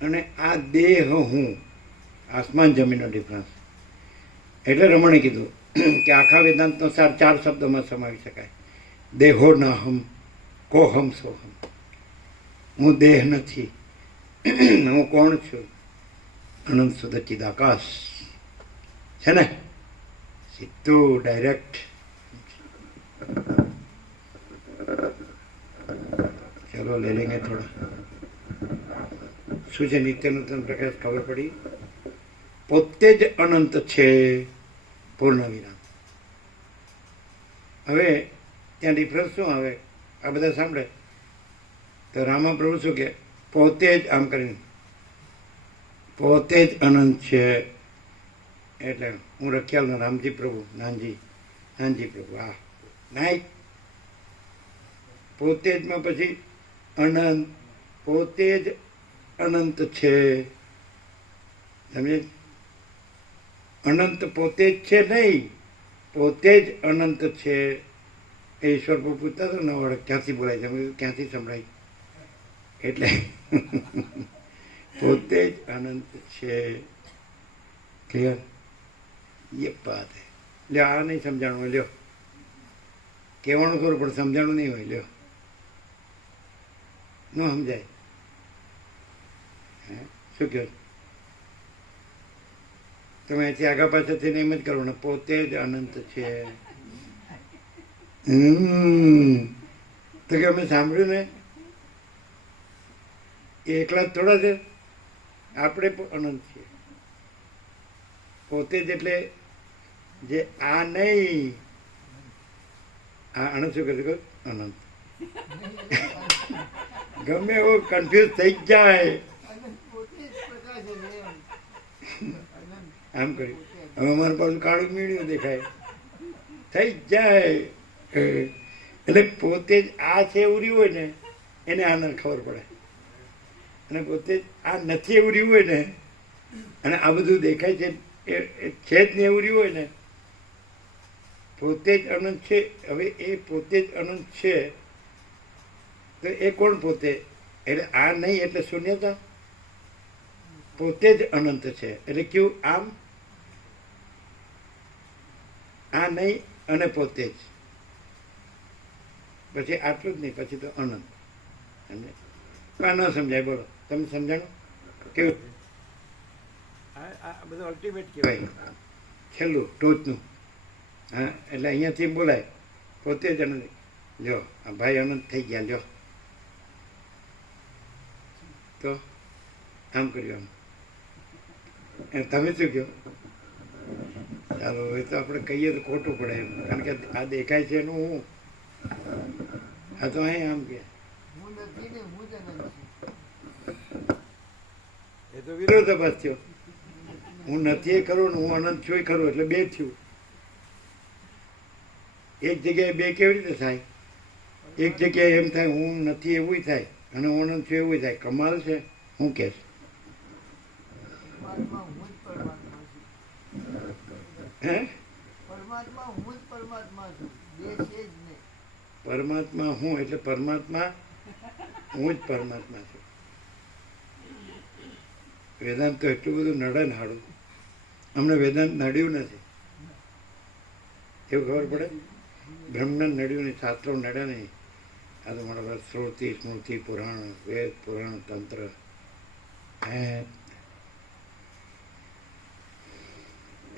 અને આ દેહ હું, આસમાન જમીનનો ડિફરન્સ. એટલે રમણે કીધું કે આખા વેદાંતનો સાર 4 શબ્દોમાં સમાવી શકાય. દેહો ના હમ, કો હમ સો હમ. હું દેહ નથી હું કોણ છું? અનંત સુદચિદ આકાશ છે ને, સીધું ડાયરેક્ટ. ચલો લે લેંગે થોડા. શું છે નિત્ય નૂતન પ્રકાશ? ખબર પડી. પોતે જ અનંત છે, પૂર્ણ વિરામ. હવે ત્યાં ડિફરન્સ શું આવે? આ બધા સાંભળે તો રામા પ્રભુ શું કે? પોતે જ આમ કરીને પોતે જ અનંત છે. એટલે હું રખ્યાલ રામજી પ્રભુ, નાનજી પ્રભુ, હા નાય પોતે જ માં પછી અનંત, પોતે જ અનંત છે. સમજે? અનંત પોતે જ છે નહીં, પોતે જ અનંત છે. એ ઈશ્વર પર પૂછતા હતો ને ઓળખ ક્યાંથી બોલાય છે? ક્યાંથી સંભળાય? એટલે પોતે જ અનંત છે. ક્લિયર? એ વાત હે. લ્યો આ નહીં સમજાણું હોય, લ્યો કહેવાનું ખરું પણ સમજાણું નહીં હોય. લ્યો ન સમજાય. શું કહો? તમે અહીંથી આગા પાછળથી એમ જ કરો ને, પોતે જ અનંત છે. તો કે અમે સાંભળ્યું ને, એ એકલા જ થોડા છે, આપણે પણ અનંત છીએ. પોતે જ એટલે જે આ નહીં, આ અનંત શું કહે? અનંત. ગમે એવો કન્ફ્યુઝ થઈ જ જાય. આમ કર્યું, હવે અમારું પાછું કાળું મીડિયું દેખાય, થઈ જ જાય. એટલે પોતે જ આ છે એવું રહ્યું હોય ને, એને આનંદ ખબર પડે. અને પોતે જ આ નથી એવું રહ્યું હોય ને, અને આ બધું દેખાય છે એ છે જ ને એવું રહ્યું હોય ને, પોતે જ અનંત છે. હવે એ પોતે જ અનંત છે તો એ કોણ પોતે? એટલે આ નહીં એટલે શૂન્યતા. પોતે જ અનંત છે એટલે કેવું? આમ આ નહીં અને પોતે જ, પછી આટલું જ નહીં, પછી તો અનંત. સમજે? ન સમજાય? બોલો તમે સમજાણું કેવું? આ બધું અલ્ટિમેટ કહેવાય, છેલ્લું ટોચનું. હા, એટલે અહીંયાથી બોલાય પોતે જ અનંત. લ્યો આ ભાઈ અનંત થઈ ગયા. લ્યો તો આમ કર્યું. આમ તમે શું કહો? ચાલો એ તો આપણે કહીએ તો ખોટું પડે એમ, કારણ કે આ દેખાય છે એનું હું. આ તો અહીં આમ કે એ તો વિરોધાભાસ થયો. હું નથી એ ખરું ને હું અનંત છું એ ખરું, એટલે બે થયું. એક જગ્યાએ બે કેવી રીતે થાય? એક જગ્યાએ એમ થાય હું નથી એવું થાય, અને હું અનંત છું એવું થાય. કમાલ છે. હું કે પરમાત્મા હું એટલે પરમાત્મા હું જ પરમાત્મા છું. વેદાંત તો એટલું બધું નડે ને હાડું. અમને વેદાંત નડ્યું નથી એવું ખબર પડે. બ્રહ્મજ્ઞાન નડ્યું નહીં, શાસ્ત્રો નડ્યા નહીં. આ તો મારા પાસે શ્રુતિ સ્મૃતિ પુરાણ, વેદ પુરાણ, તંત્ર.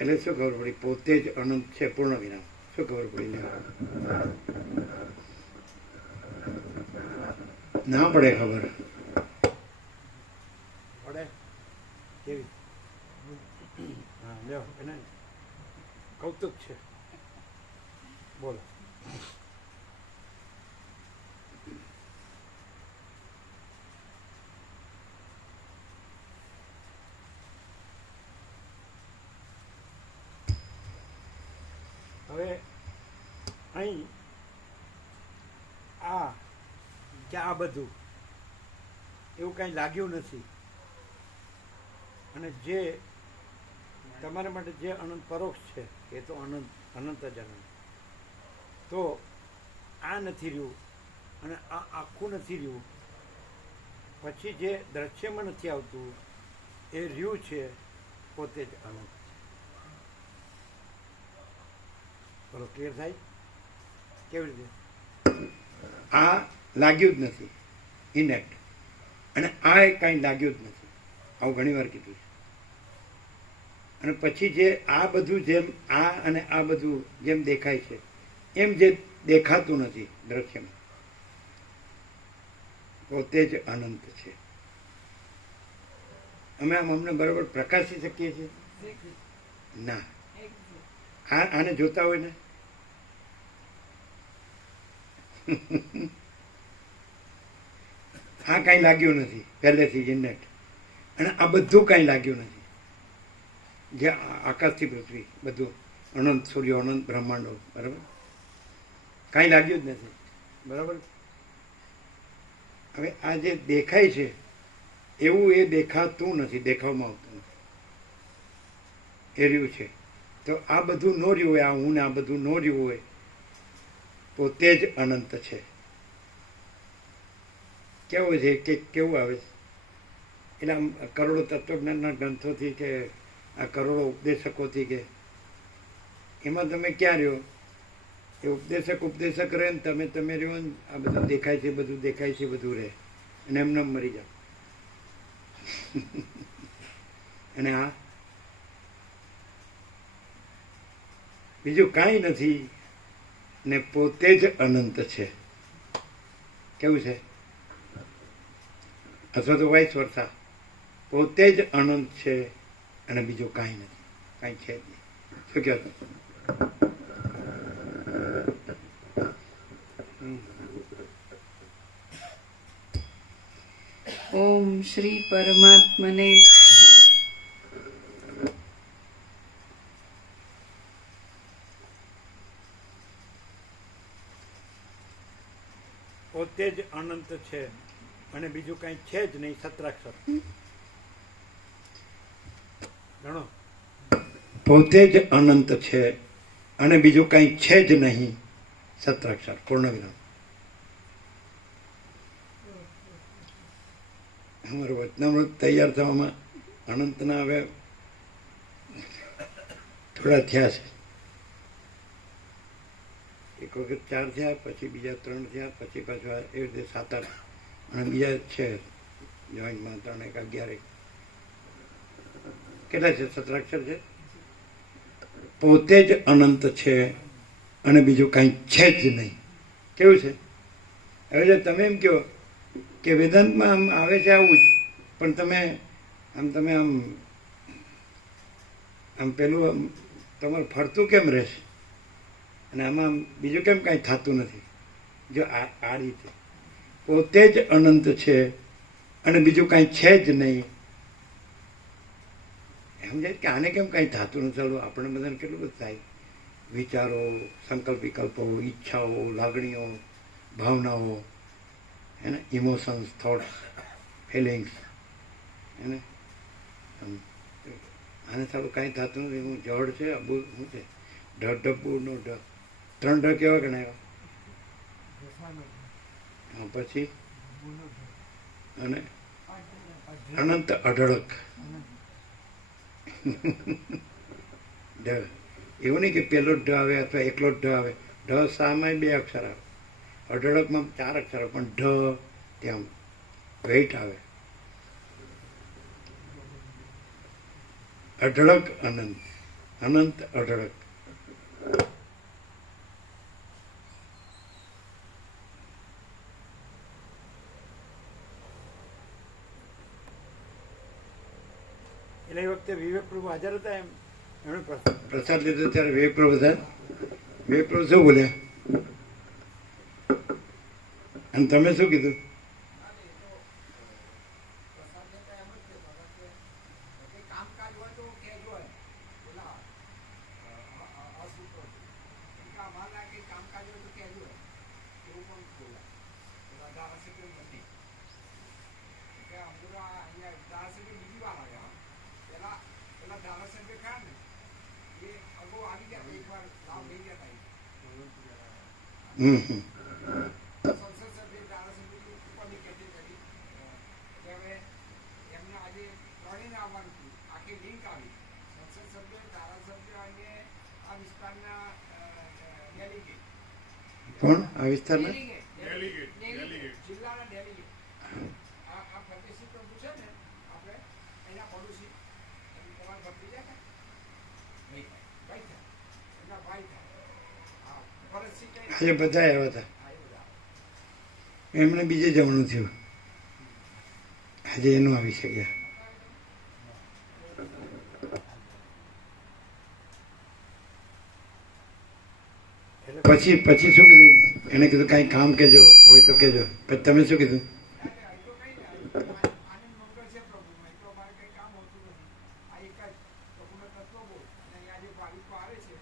એટલે શું ખબર પડી? પોતે જ અનંત છે, પૂર્ણ વિરામ. શું ખબર પડી? ના પડે ખબર પડે કેવી? હા લ્યો, એને કૌતુક છે. બોલો. હવે અહીં કે આ બધું એવું કાંઈ લાગ્યું નથી, અને જે તમારા માટે જે અનંત પરોક્ષ છે એ તો અનંત જ અનંત. તો આ નથી રહ્યું અને આ આખું નથી રહ્યું, પછી જે દ્રશ્યમાં નથી આવતું એ રહ્યું છે, પોતે જ અનંત. બોલો, ક્લિયર થાય? કેવી રીતે? આ લાગ્યું જ નથી, ઇનેક્ટ, અને આ કાંઈ લાગ્યું જ નથી. આવું ઘણી વાર કીધું છે. અને પછી જે આ બધું જેમ આ અને આ બધું જેમ દેખાય છે એમ જે દેખાતું નથી દ્રશ્યમાં, પોતે જ અનંત છે. અમે આમ અમને બરાબર પ્રકાશી શકીએ છીએ? ના. આને જોતા હોય ને આ કાંઈ લાગ્યું નથી પહેલેથી જ ઇનેટ, અને આ બધું કાંઈ લાગ્યું નથી. જે આકાશથી પૃથ્વી બધું અનંત, સૂર્ય અનંત, બ્રહ્માંડો, બરાબર કાંઈ લાગ્યું જ નથી. બરાબર. હવે આ જે દેખાય છે એવું એ દેખાતું નથી, દેખાવમાં આવતું નથી. એ રહ્યું છે. તો આ બધું ન રહ્યું હોય, આ હું ને આ બધું ન રહ્યું હોય, પોતે જ અનંત છે. કેવું છે કે કેવું આવે છે? એટલે આમ કરોડો તત્વજ્ઞાનના ગ્રંથોથી કે આ કરોડો ઉપદેશકોથી કે એમાં તમે ક્યાં રહ્યો? એ ઉપદેશક રહે ને તમે રહ્યો ને આ બધું દેખાય છે, બધું દેખાય છે, બધું રહે અને એમને મરી જાઓ. અને આ બીજું કાંઈ નથી ને પોતે જ અનંત છે. કેવું છે? અથવા તો વાઇસ વર્સા, પોતે જ અનંત છે અને બીજું કાંઈ નથી, કાંઈ છે જ નહીં. શું કહો છો? ઓમ શ્રી પરમાત્મને પોતે જ અનંત છે અને બીજું કાંઈ છે જ નહીં. સત્રાક્ષર ગણો. પોતે જ અનંત છે અને બીજું કાંઈ છે જ નહીં. સત્રાક્ષર પૂર્ણ વિરામ. અમારું વચનામૃત તૈયાર થવામાં અનંતના હવે થોડા થયા છે. એક વખત 4 થયા, પછી બીજા 3 થયા, પછી પાછું એવી રીતે 7-8 અને બીજા છે જોઈન્ટમાં 3, 1, 11. કેટલા છે? સત્રાક્ષર છે. પોતે જ અનંત છે અને બીજું કાંઈ છે જ નહીં. કેવું છે? હવે જો તમે એમ કહો કે વેદાંતમાં આમ આવે છે આવું જ, પણ તમે આમ પેલું તમારું ફરતું કેમ રહેશે અને આમાં બીજું કેમ કાંઈ થતું નથી? જો આ રીતે પોતે જ અનંત છે અને બીજું કાંઈ છે જ નહીં. સમજાય કે આને કેમ કાંઈ થતું નથી? ચાલો આપણે બધાને કેટલું બધું થાય, વિચારો, સંકલ્પ વિકલ્પો, ઈચ્છાઓ, લાગણીઓ, ભાવનાઓ, એને ઇમોશન્સ, થોટ્સ, ફિલિંગ્સ, એને આને સારું કાંઈ થતું નથી. હું જડ છે, અબુ શું છે, ઢ ડબ્બુનો ઢ, 3 ઢ કેવા ગણાવ્યા? હા, પછી અને અનંત અઢળક ઢ. એવું નહીં કે પેલો ઢ આવે અથવા એકલો ઢ આવે. ઢ સામાં 2 અક્ષર આવે, અઢળકમાં 4 અક્ષર આવે, પણ ઢ ત્યાં વેઇટ આવે. અઢળક અનંત, અનંત અઢળક. એટલે એ વખતે વિવેક પ્રભુ હાજર હતા. એમણે પ્રસાદ લીધો ત્યારે વિવેક પ્રભુ હતા. વિવેક પ્રભુ શું બોલ્યા અને તમે શું કીધું? કોણ આ વિસ્તારના? ડેલિગેટ. બીજા થાય? ભાઈ થાય. એમના ભાઈ થાય. હા, ભરતસિંહ કઈ આજે બધા આવ્યા હતા. હા, એ બધા. એમને બીજે જવાનું થયું, આજે એનું આવી શક્યા. પછી પછી શું કીધું એને? કીધું કાંઈ કામ કહેજો હોય તો કહેજો. પછી તમે શું કીધું? આનંદ મંગળ છે પ્રભુમાં, એ તો અમારે કંઈ કામ હોતું નથી. આ એક જ પ્રભુનો તત્વ બોલ. અને અહીંયા જે ભાવિકો આવે છે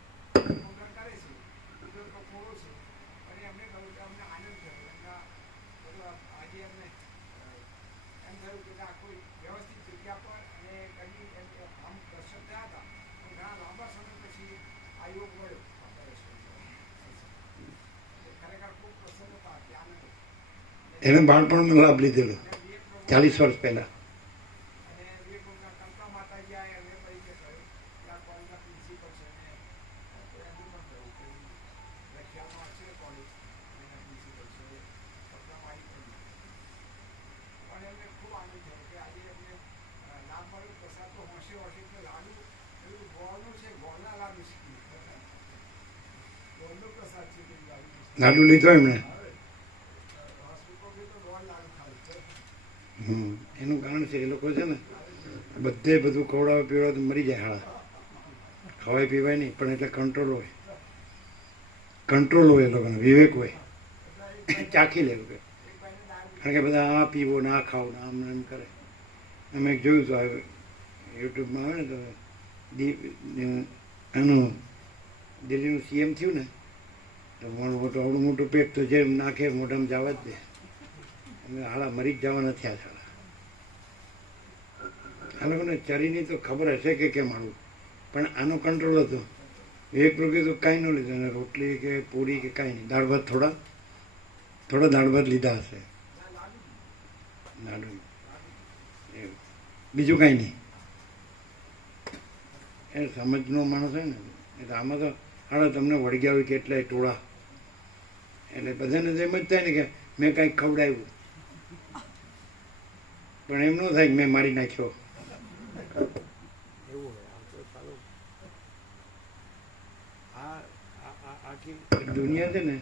મંગળ કરે છે, બીજો તો થોડો છે. અને એમને કહ્યું કે અમને આનંદ થયો. એમના બધું આજે એમને એમ થયું કે આ કોઈ વ્યવસ્થિત જગ્યા પર અને કદી આમ દર્શન થયા હતા પણ ઘણા લાંબા સમય પછી આ યોગ મળ્યો. ખરેખર ખૂબ પ્રસન્નતા હતી, આનંદ. એને બાળપણમાં લાભ લીધેલો 40 વર્ષ પહેલા. અને વિવેકનગરના કંકા માતાજી આ એમને પરિચય થયો કે આ કોલેજના પ્રિન્સિપલ છે ને તો એમનું પણ કહ્યું કે લખિયામાં છે કોલેજ એના પ્રિન્સિપલ છે કંકામાં આવી પણ એમને ખૂબ આનંદ થયો કે આજે એમને લાભ મળ્યો. પ્રસાદ તો હોંશે હોંશે કે લાડુ પેલું ગોળનું છે, ગોળના લાડુ છે, ગોળનો પ્રસાદ છે પેલું લાડુ. લાડુ લીધો એમણે. હોસ્પિટલ તો ગોળ લાડુ ખાય છે. એનું કારણ છે એ લોકો છે ને બધે બધું ખવડાવે પીવડાવે તો મરી જાય હાળા. ખવાય પીવાય નહીં પણ એટલે કંટ્રોલ હોય, કંટ્રોલ હોય એ લોકોને, વિવેક હોય, ચાખી લેવું કે. કારણ કે બધા આ પીવો ને આ ખાવો ને આમ એમ કરે. અમે એક જોયું હતું યુટ્યુબમાં આવે ને તો એનું દિલ્હીનું CM થયું ને તો મોટું આવડું મોટું પેટ તો જેમ નાખે મોઢામાં જવા જ દે. અમે હાલા મરી જ જવાના થયા છે. આ લોકોને ચરીની તો ખબર હશે કે કેમ આવું, પણ આનો કંટ્રોલ હતો. એક રૂપિયા તો કાંઈ ન લીધું, અને રોટલી કે પૂરી કે કાંઈ નહીં, દાળ ભાત થોડા દાળ ભાત લીધા હશે, લાડુ એવું, બીજું કાંઈ નહીં. એ સમજનો માણસ હોય ને એટલે આમાં તો હાડા તમને વળગ્યા હોય કેટલાય ટોળા, એટલે બધાને તો એમ જ થાય ને કે મેં કાંઈક ખવડાવ્યું, પણ એમ ન થાય કે મેં મારી નાખ્યો. એવું હોય આમ તો સારું. આખી દુનિયા છે ને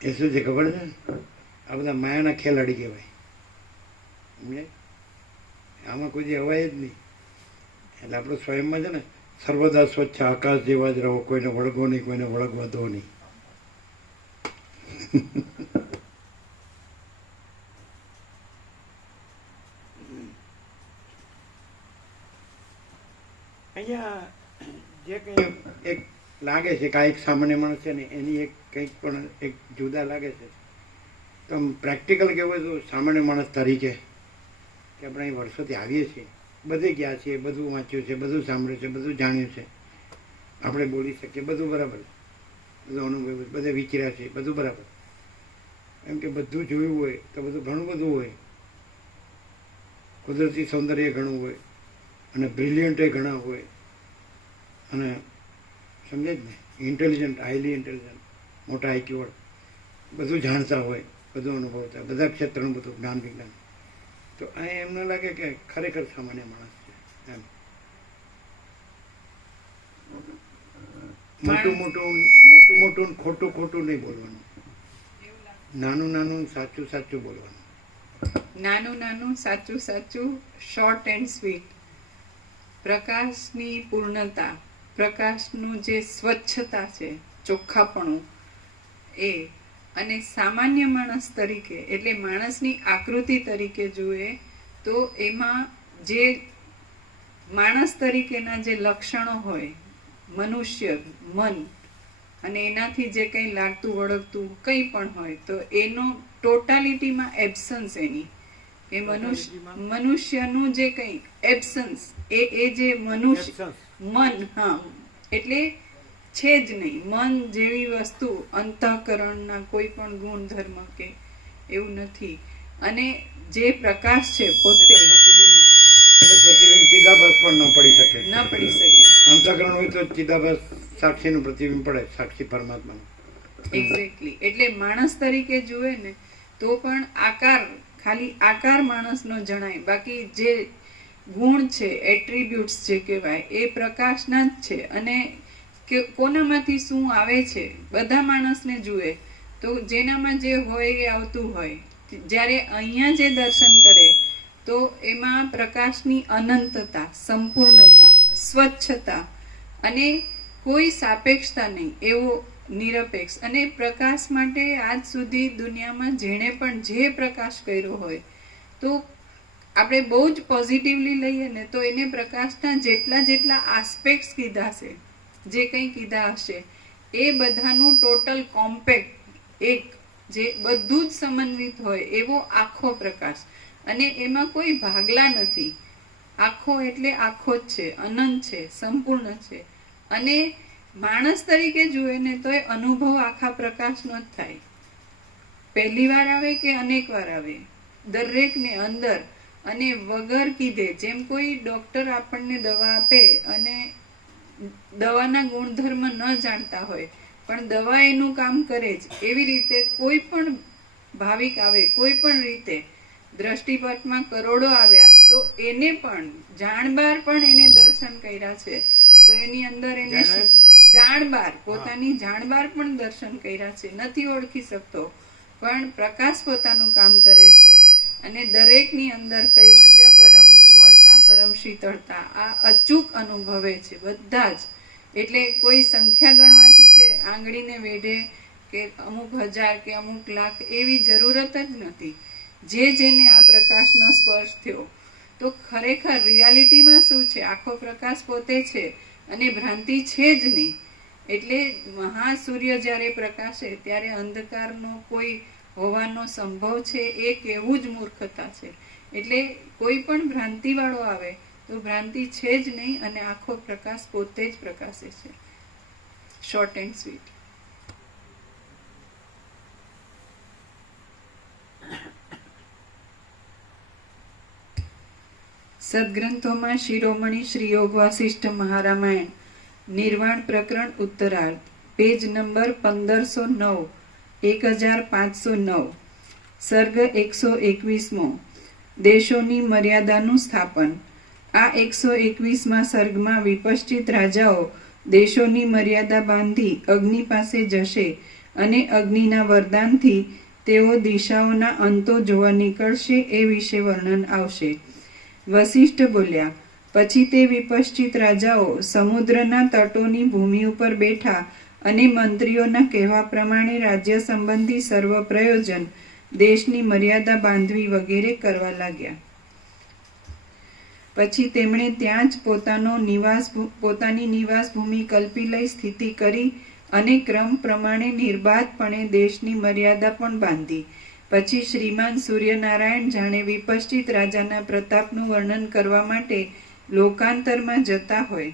એ શું છે ખબર છે? આ બધા માયાના ખેલાડી કહેવાય. સમજે? આમાં કોઈ જે હવાય જ નહીં. એટલે આપણો સ્વયંમાં છે ને સર્વદા સ્વચ્છ આકાશ જેવા જ રહો, કોઈને વળગો નહીં, કોઈને વળગવા દો નહીં. અહીંયા જે કંઈ એક લાગે છે કે આ એક સામાન્ય માણસ છે ને એની એક કંઈક પણ એક જુદા લાગે છે. તો આમ પ્રેક્ટિકલ કહેવું હોય તો સામાન્ય માણસ તરીકે કે આપણે અહીં વર્ષોથી આવીએ છીએ, બધે ગયા છીએ, બધું વાંચ્યું છે, બધું સાંભળ્યું છે, બધું જાણ્યું છે, આપણે બોલી શકીએ, બધું બરાબર, બધું અનુભવ, બધે વિચાર્યા છે, બધું બરાબર. એમ કે બધું જોયું હોય તો બધું ઘણું બધું હોય, કુદરતી સૌંદર્ય ઘણું હોય અને બ્રિલિયન્ટ ઘણા હોય અને સમજે જ ને ઇન્ટેલિજન્ટ, હાઈલી ઇન્ટેલિજન્ટ, મોટા આઈક્યુ વાળા, બધું જાણતા હોય, બધું અનુભવતા, બધા ક્ષેત્રનું બધું જ્ઞાન વિજ્ઞાન. તો આ એમ ન લાગે કે ખરેખર સામાન્ય માણસ છે એમ. મોટું ખોટું નહીં બોલવાનું, નાનું સાચું બોલવાનું. નાનું સાચું, શોર્ટ એન્ડ સ્વીટ. પ્રકાશની પૂર્ણતા, પ્રકાશનું જે સ્વચ્છતા છે, ચોખ્ખાપણું, એ અને સામાન્ય માણસ તરીકે એટલે માણસની આકૃતિ તરીકે જુએ તો એમાં જે માણસ તરીકેના જે લક્ષણો હોય, મનુષ્ય, મન અને એનાથી જે કંઈ લાગતું વળગતું કંઈ પણ હોય તો એનો ટોટાલિટીમાં એબ્સન્સ એની એ મનુષ્યનું જે કંઈ એબ્સન્સ એ જે મનુષ્ય મન, હા, એટલે છે જ નહીં. મન જેવી વસ્તુ અંતઃકરણના કોઈ પણ ગુણધર્મ કે એવું નથી. અને જે પ્રકાશ છે પોતે પ્રતિબિંબ ચિદાભાસ પણ ન પડી શકે. અંતઃકરણ હોય તો ચિદાભાસ સાક્ષીનું પ્રતિબિંબ પડે, સાક્ષી પરમાત્માનું. એક્ઝેક્ટલી. એટલે માણસ તરીકે જુએ ને તો પણ આકાર, ખાલી આકાર માણસનો જણાય, બાકી જે ગુણ છે, એટ્રીબ્યુટ્સ જે કહેવાય એ પ્રકાશના જ છે. અને કોનામાંથી શું આવે છે બધા માણસને જુએ તો જેનામાં જે હોય એ આવતું હોય. જ્યારે અહીંયા જે દર્શન કરે તો એમાં પ્રકાશની અનંતતા, સંપૂર્ણતા, સ્વચ્છતા અને કોઈ સાપેક્ષતા નહીં, એવો નિરપેક્ષ. અને પ્રકાશ માટે આજ સુધી દુનિયામાં જેણે પણ જે પ્રકાશ કર્યો હોય તો આપણે બહુ જ પોઝિટિવલી લઈએ ને તો એને પ્રકાશના જેટલા આસ્પેક્ટ્સ કીધા છે, જે કંઈ કીધા હશે એ બધાનું ટોટલ કોમ્પેક્ટ એક જે બધું જ સમન્વિત હોય એવો આખો પ્રકાશ. અને એમાં કોઈ ભાગલા નથી. આખો એટલે આખો જ છે, અનંત છે, સંપૂર્ણ છે. અને માણસ તરીકે જુએ ને તો એ અનુભવ આખા પ્રકાશનો જ થાય. પહેલી વાર આવે કે અનેક વાર આવે, દરેકને અંદર. અને વગર કીધે, જેમ કોઈ ડોક્ટર આપણને દવા આપે અને દવાના ગુણધર્મ ન જાણતા હોય પણ દવા એનું કામ કરે જ, એવી રીતે કોઈ પણ ભાવિક આવે કોઈ પણ રીતે દ્રષ્ટિપથમાં કરોડો આવ્યા તો એને પણ જાણબાર પણ એને દર્શન કર્યા છે. તો એની અંદર એને જાણબાર, પોતાની જાણબાર પણ દર્શન કર્યા છે. નથી ઓળખી શકતો પણ પ્રકાશ પોતાનું કામ કરે છે. અને દરેકની અંદર કૈવલ્ય, પરમ નિર્મળતા, પરમ શીતળતા આ અચૂક અનુભવે છે બધા જ. એટલે કોઈ સંખ્યા ગણવાથી કે આંગળીને વેઢે કે અમુક હજાર કે અમુક લાખ એવી જરૂરત જ નથી. જેને આ પ્રકાશનો સ્પર્શ થયો તો ખરેખર રિયાલિટીમાં શું છે, આખો પ્રકાશ પોતે છે અને ભ્રાંતિ છે જ નહીં. એટલે મહાસૂર્ય જ્યારે પ્રકાશે ત્યારે અંધકારનો કોઈ હોવાનો સંભવ છે એ કેવું જ મૂર્ખતા છે. એટલે કોઈ પણ ભ્રાંતિવાળો આવે તો ભ્રાંતિ છે જ નહીં અને આખો પ્રકાશ પોતે જ પ્રકાશે છે. Short and sweet. સદગ્રંથોમાં શિરોમણી શ્રી યોગ વાસિષ્ઠ મહારામાયણ નિર્વાણ પ્રકરણ ઉત્તરાર્ધ, પેજ નંબર 1509, 1509, સર્ગ 121મો, દેશોની મર્યાદાનું સ્થાપન. આ 121મા સર્ગમાં વિપશ્ચિત રાજાઓ દેશોની મર્યાદા બાંધી અગ્નિ પાસે જશે અને અગ્નિના વરદાનથી તેઓ દિશાઓના અંતો જોવા નીકળશે એ વિશે વર્ણન આવશે. વસિષ્ઠ બોલ્યા, પછી તે વિપશ્ચિત રાજાઓ સમુદ્રના તટોની ભૂમિ ઉપર બેઠા અને મંત્રીઓના કહેવા પ્રમાણે રાજ્ય સંબંધી સર્વ પ્રયોજન, દેશની મર્યાદા બાંધવી વગેરે કરવા લાગ્યા. પછી તેમણે ત્યાં જ પોતાની નિવાસ ભૂમિ કલ્પી લઈ સ્થિતિ કરી અને ક્રમ પ્રમાણે નિર્બાધપણે દેશની મર્યાદા પણ બાંધી. પછી શ્રીમાન સૂર્યનારાયણ જાણે વિપશ્ચિત રાજાના પ્રતાપનું વર્ણન કરવા માટે લોકાંતરમાં જતા હોય.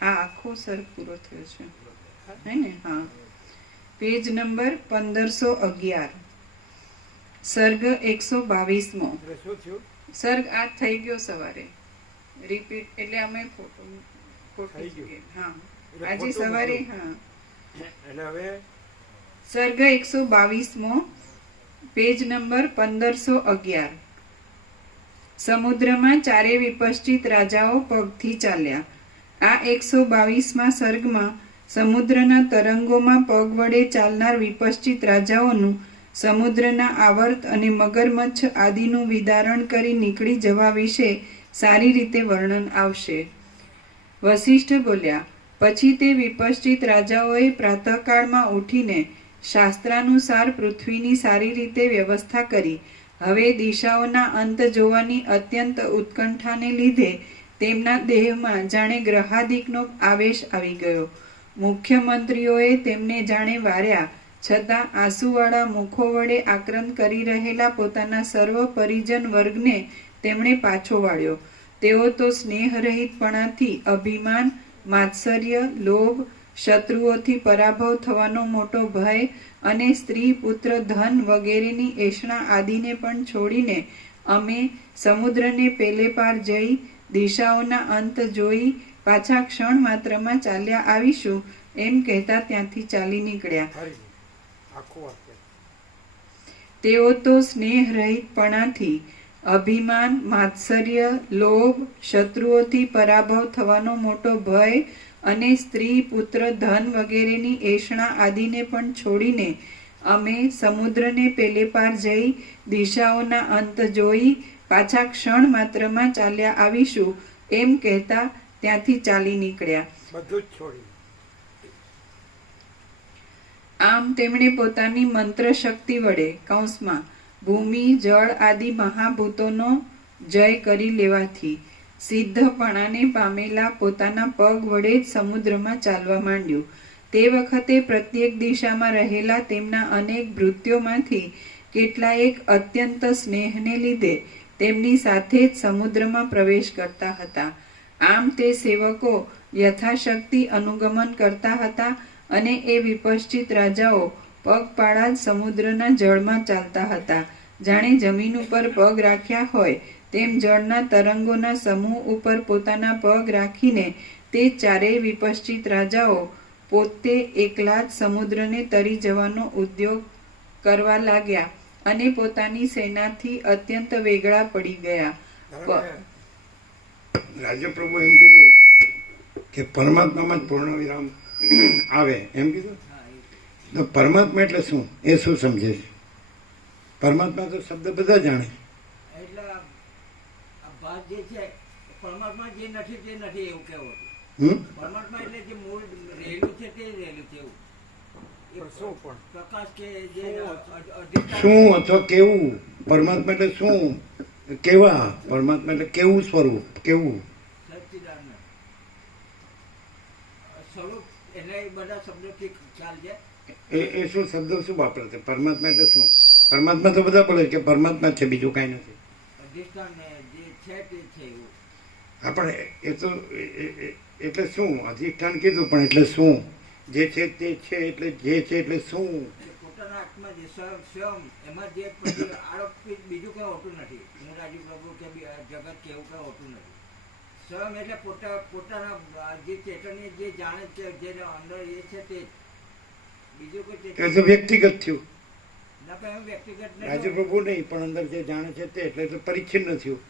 આ આખો સર્ગ પૂરો થયો છે, હે ને? હા. Page number 1511, સર્ગ 122મો. સર્ગ આ થઈ ગયો સવારે રિપીટ, એટલે અમે ફોટો હા આજે સવારે. હા એટલે હવે સર્ગ 122મો, પેજ નંબર 1511. સમુદ્રમાં ચારે વિપશ્ચિત રાજાઓ પગથી ચાલ્યા. આ 122મા સર્ગમાં સમુદ્રના તરંગોમાં પગ વડે ચાલનાર વિપશ્ચિત રાજાઓનું સમુદ્રના આવર્ત અને મગરમચ્છ આદિનું વિદારણ કરી નીકળી જવા વિશે સારી રીતે વર્ણન આવશે. વસિષ્ઠ બોલ્યા, પછી તે વિપશ્ચિત રાજાઓએ પ્રાતઃકાળમાં ઉઠીને શાસ્ત્રાનુસાર પૃથ્વીની સારી રીતે વ્યવસ્થા કરી. હવે દિશાઓના અંત જોવાની અત્યંત ઉત્કંઠાને લીધે તેમના દેહમાં જાણે ગ્રહાદિકનો આવેશ આવી ગયો. મુખ્યમંત્રીઓએ તેમને જાણે વાર્યા, છતાં આંસુવાળા મુખો વડે આક્રંદ કરી રહેલા પોતાના સર્વ પરિજન વર્ગને તેમણે પાછો વાળ્યો. તેઓ તો સ્નેહરહિતપણાથી અભિમાન, માત્સર્ય, લોભ, શત્રુઓથી પરાભવ થવાનો મોટો ભય અને સ્ત્રી, પુત્ર, ધન વગેરેની એષણા આદિને પણ છોડીને અમે સમુદ્રને પેલે પાર જઈ દિશાઓના અંત જોઈ પાછા ક્ષણ માત્રમાં ચાલ્યા આવીશું એમ કહેતા ત્યાંથી ચાલી નીકળ્યા. તેઓ તો સ્નેહરહિતપણાથી અભિમાન, માત્સર્ય, લોભ, શત્રુઓથી પરાભવ થવાનો મોટો ભય અને સ્ત્રી, પુત્ર, ધન વગેરેની એષણા આદિને પણ છોડીને અમે સમુદ્રને પેલે પાર જઈ દિશાઓના અંત જોઈ પાછા ક્ષણ માત્રમાં ચાલ્યા આવીશું એમ કહેતા ત્યાંથી ચાલી નીકળ્યા. બધું જ છોડી. આમ તેમણે પોતાની મંત્ર શક્તિ વડે કૌંસમાં ભૂમિ, જળ આદિ મહાભૂતોનો જય કરી લેવાથી સિદ્ધપણાને પામેલા પોતાના પગ વડે જ સમુદ્રમાં ચાલવા માંડ્યું. તે વખતે પ્રત્યેક દિશામાં રહેલા તેમના અનેક ભૃત્યોમાંથી કેટલાયક અત્યંત સ્નેહને લીધે તેમની સાથે જ સમુદ્રમાં પ્રવેશ કરતા હતા. આમ તે સેવકો યથાશક્તિ અનુગમન કરતા હતા અને એ વિપશ્ચિત રાજાઓ પગપાળા જ સમુદ્રના જળમાં ચાલતા હતા. જાણે જમીન ઉપર પગ રાખ્યા હોય તેમ જળના તરંગોના સમૂહ ઉપર પોતાના પગ રાખીને તે ચારેય વિપશ્ચિત રાજાઓ પોતે એકલા જ સમુદ્રને તરી જવાનો ઉદ્યોગ કરવા લાગ્યા અને પોતાની સેનાથી અત્યંત વેગળા પડી ગયા. રાજપ્રભુ એમ કીધું કે પરમાત્મામાં જ પૂર્ણ વિરામ આવે એમ કીધું. તો પરમાત્મા એટલે શું, એ શું સમજે છે? પરમાત્મા તો શબ્દ બધા જાણે. એટલે આ ભાત જે છે પરમાત્મા જે નથી તે નથી એવું કહેવું. પરમાત્મા એટલે જે મૂળ રહેલું છે તે રહેલું છે એવું. શું પણ પ્રકાશ કે જે શું અથવા કેવું? પરમાત્મા એટલે શું, કેવા? પરમાત્મા એટલે કેવું સ્વરૂપ, કેવું સચ્ચિદાનંદ સ્વરૂપ એટલે એ બધા શબ્દોથી ખ્યાલ છે. એ શું શબ્દ શું વાપરે છે? પરમાત્મા એટલે શું? પરમાત્મા તો બધા બોલે કે પરમાત્મા છે, બીજું કાંઈ નથી. અધિષ્ઠાન જે છે તે છે એવું. આપણે એ તો એટલે શું અધિષ્ઠાન કીધું, પણ એટલે શું? જે છે તે છે એટલે જે છે એટલે શું? પોતાના આત્મા જે સ્વયં એમાં જે પછી આરોપિત બીજું કંઈ હોતું નથી. હું રાજીવ પ્રભુ કે જગત કે એવું કંઈ હોતું નથી. સ્વયં એટલે પોતાના જે ચેતનને જે જાણે છે, જે અંદર એ છે તે બીજું કોઈ એ તો વ્યક્તિગત થયું. ના પણ એમ વ્યક્તિગત રાજુ પ્રભુ નહીં, પણ અંદર જે જાણે છે તે એટલે પરિચ્છિન્ન થયું.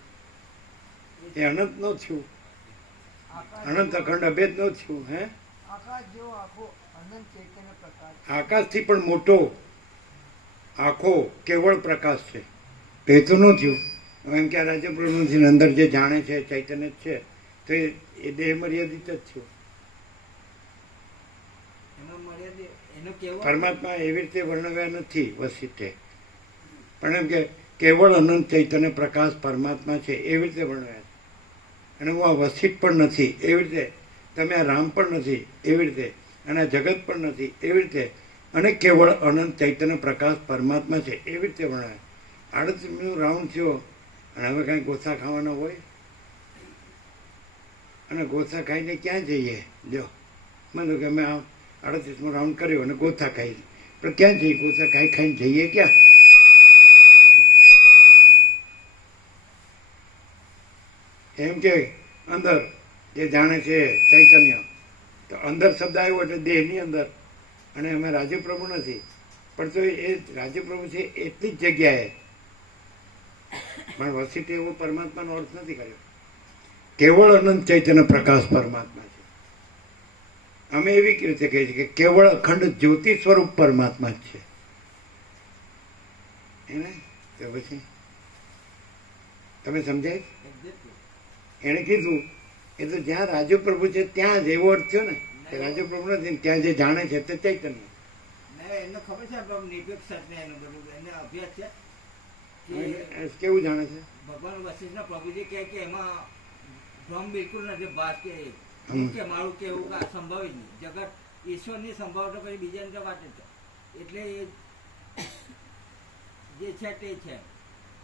એ અનંત નો થયું, અનંત અખંડ અભેદ નો થયું. હે, આકાશ જેવો આખો અનંત ચૈતન્ય પ્રકાશ. આકાશથી પણ મોટો આખો કેવળ પ્રકાશ છે. તો એ તો ન થયું. એમ કે આ રાજ્યપ્રભુની અંદર જે જાણે છે ચૈતન્ય જ છે, તો એ દેહ મર્યાદિત જ થયું. એમાં મર્યાદિત એનું કેવું પરમાત્મા એવી રીતે વર્ણવ્યા નથી વસિષ્ઠે, પણ એમ કે કેવળ અનંત ચૈતન્ય પ્રકાશ પરમાત્મા છે એવી રીતે વર્ણવ્યા છે. અને હું આ વસિષ્ઠ પણ નથી એવી રીતે, તમે આ રામ પણ નથી એવી રીતે, અને આ જગત પણ નથી એવી રીતે, અને કેવળ અનંત ચૈતન્ય પ્રકાશ પરમાત્મા છે એવી રીતે વર્ણવ્યા. 38 રાઉન્ડ થયો અને હવે કાંઈ ગોથા ખાવાના હોય? અને ગોથા ખાઈને ક્યાં જઈએ? લ્યો, માનો કે અમે આ 38મો રાઉન્ડ કર્યો અને ગોથા ખાઈ, પણ ક્યાં જઈએ? ગોથા ખાઈને જઈએ ક્યાં? એમ કે અંદર જે જાણે છે ચૈતન્ય, તો અંદર શબ્દ આવ્યો એટલે દેહની અંદર, અને અમે રાજ્યપ્રભુ નથી, પણ તો એ રાજ્યપ્રભુ છે એટલી જ જગ્યાએ. પણ વસિષ્ઠે એવો પરમાત્માનો અર્થ નથી કર્યો. કેવળ અનંત ચૈતન્ય પ્રકાશ પરમાત્મા છે. અમે એવી રીતે કહીએ છીએ કે કેવળ અખંડ જ્યોતિ સ્વરૂપ પરમાત્મા જ છે. એને તો પછી તમે સમજાય? એણે કીધું એ તો જ્યાં રાજ્યપ્રભુ છે ત્યાં જ એવો અર્થ થયો ને, કે રાજ્યપ્રભુ નથી, ત્યાં જે જાણે છે તે ચૈતન્ય. એને ખબર છે નિરપેક્ષ ને એનું બધું એને અભ્યાસ છે કે કેવું જાણે છે? ભગવાન વશિષ્ઠના પ્રભુજી કહે કે એમાં ભ્રમ બિલકુલ નથી. ભાસ કે મારું કે એવું સંભવિત નહીં. જગત ઈશ્વરની સંભાવ તો પછી બીજાની તો વાત જ છે. એટલે એ જે છે તે છે.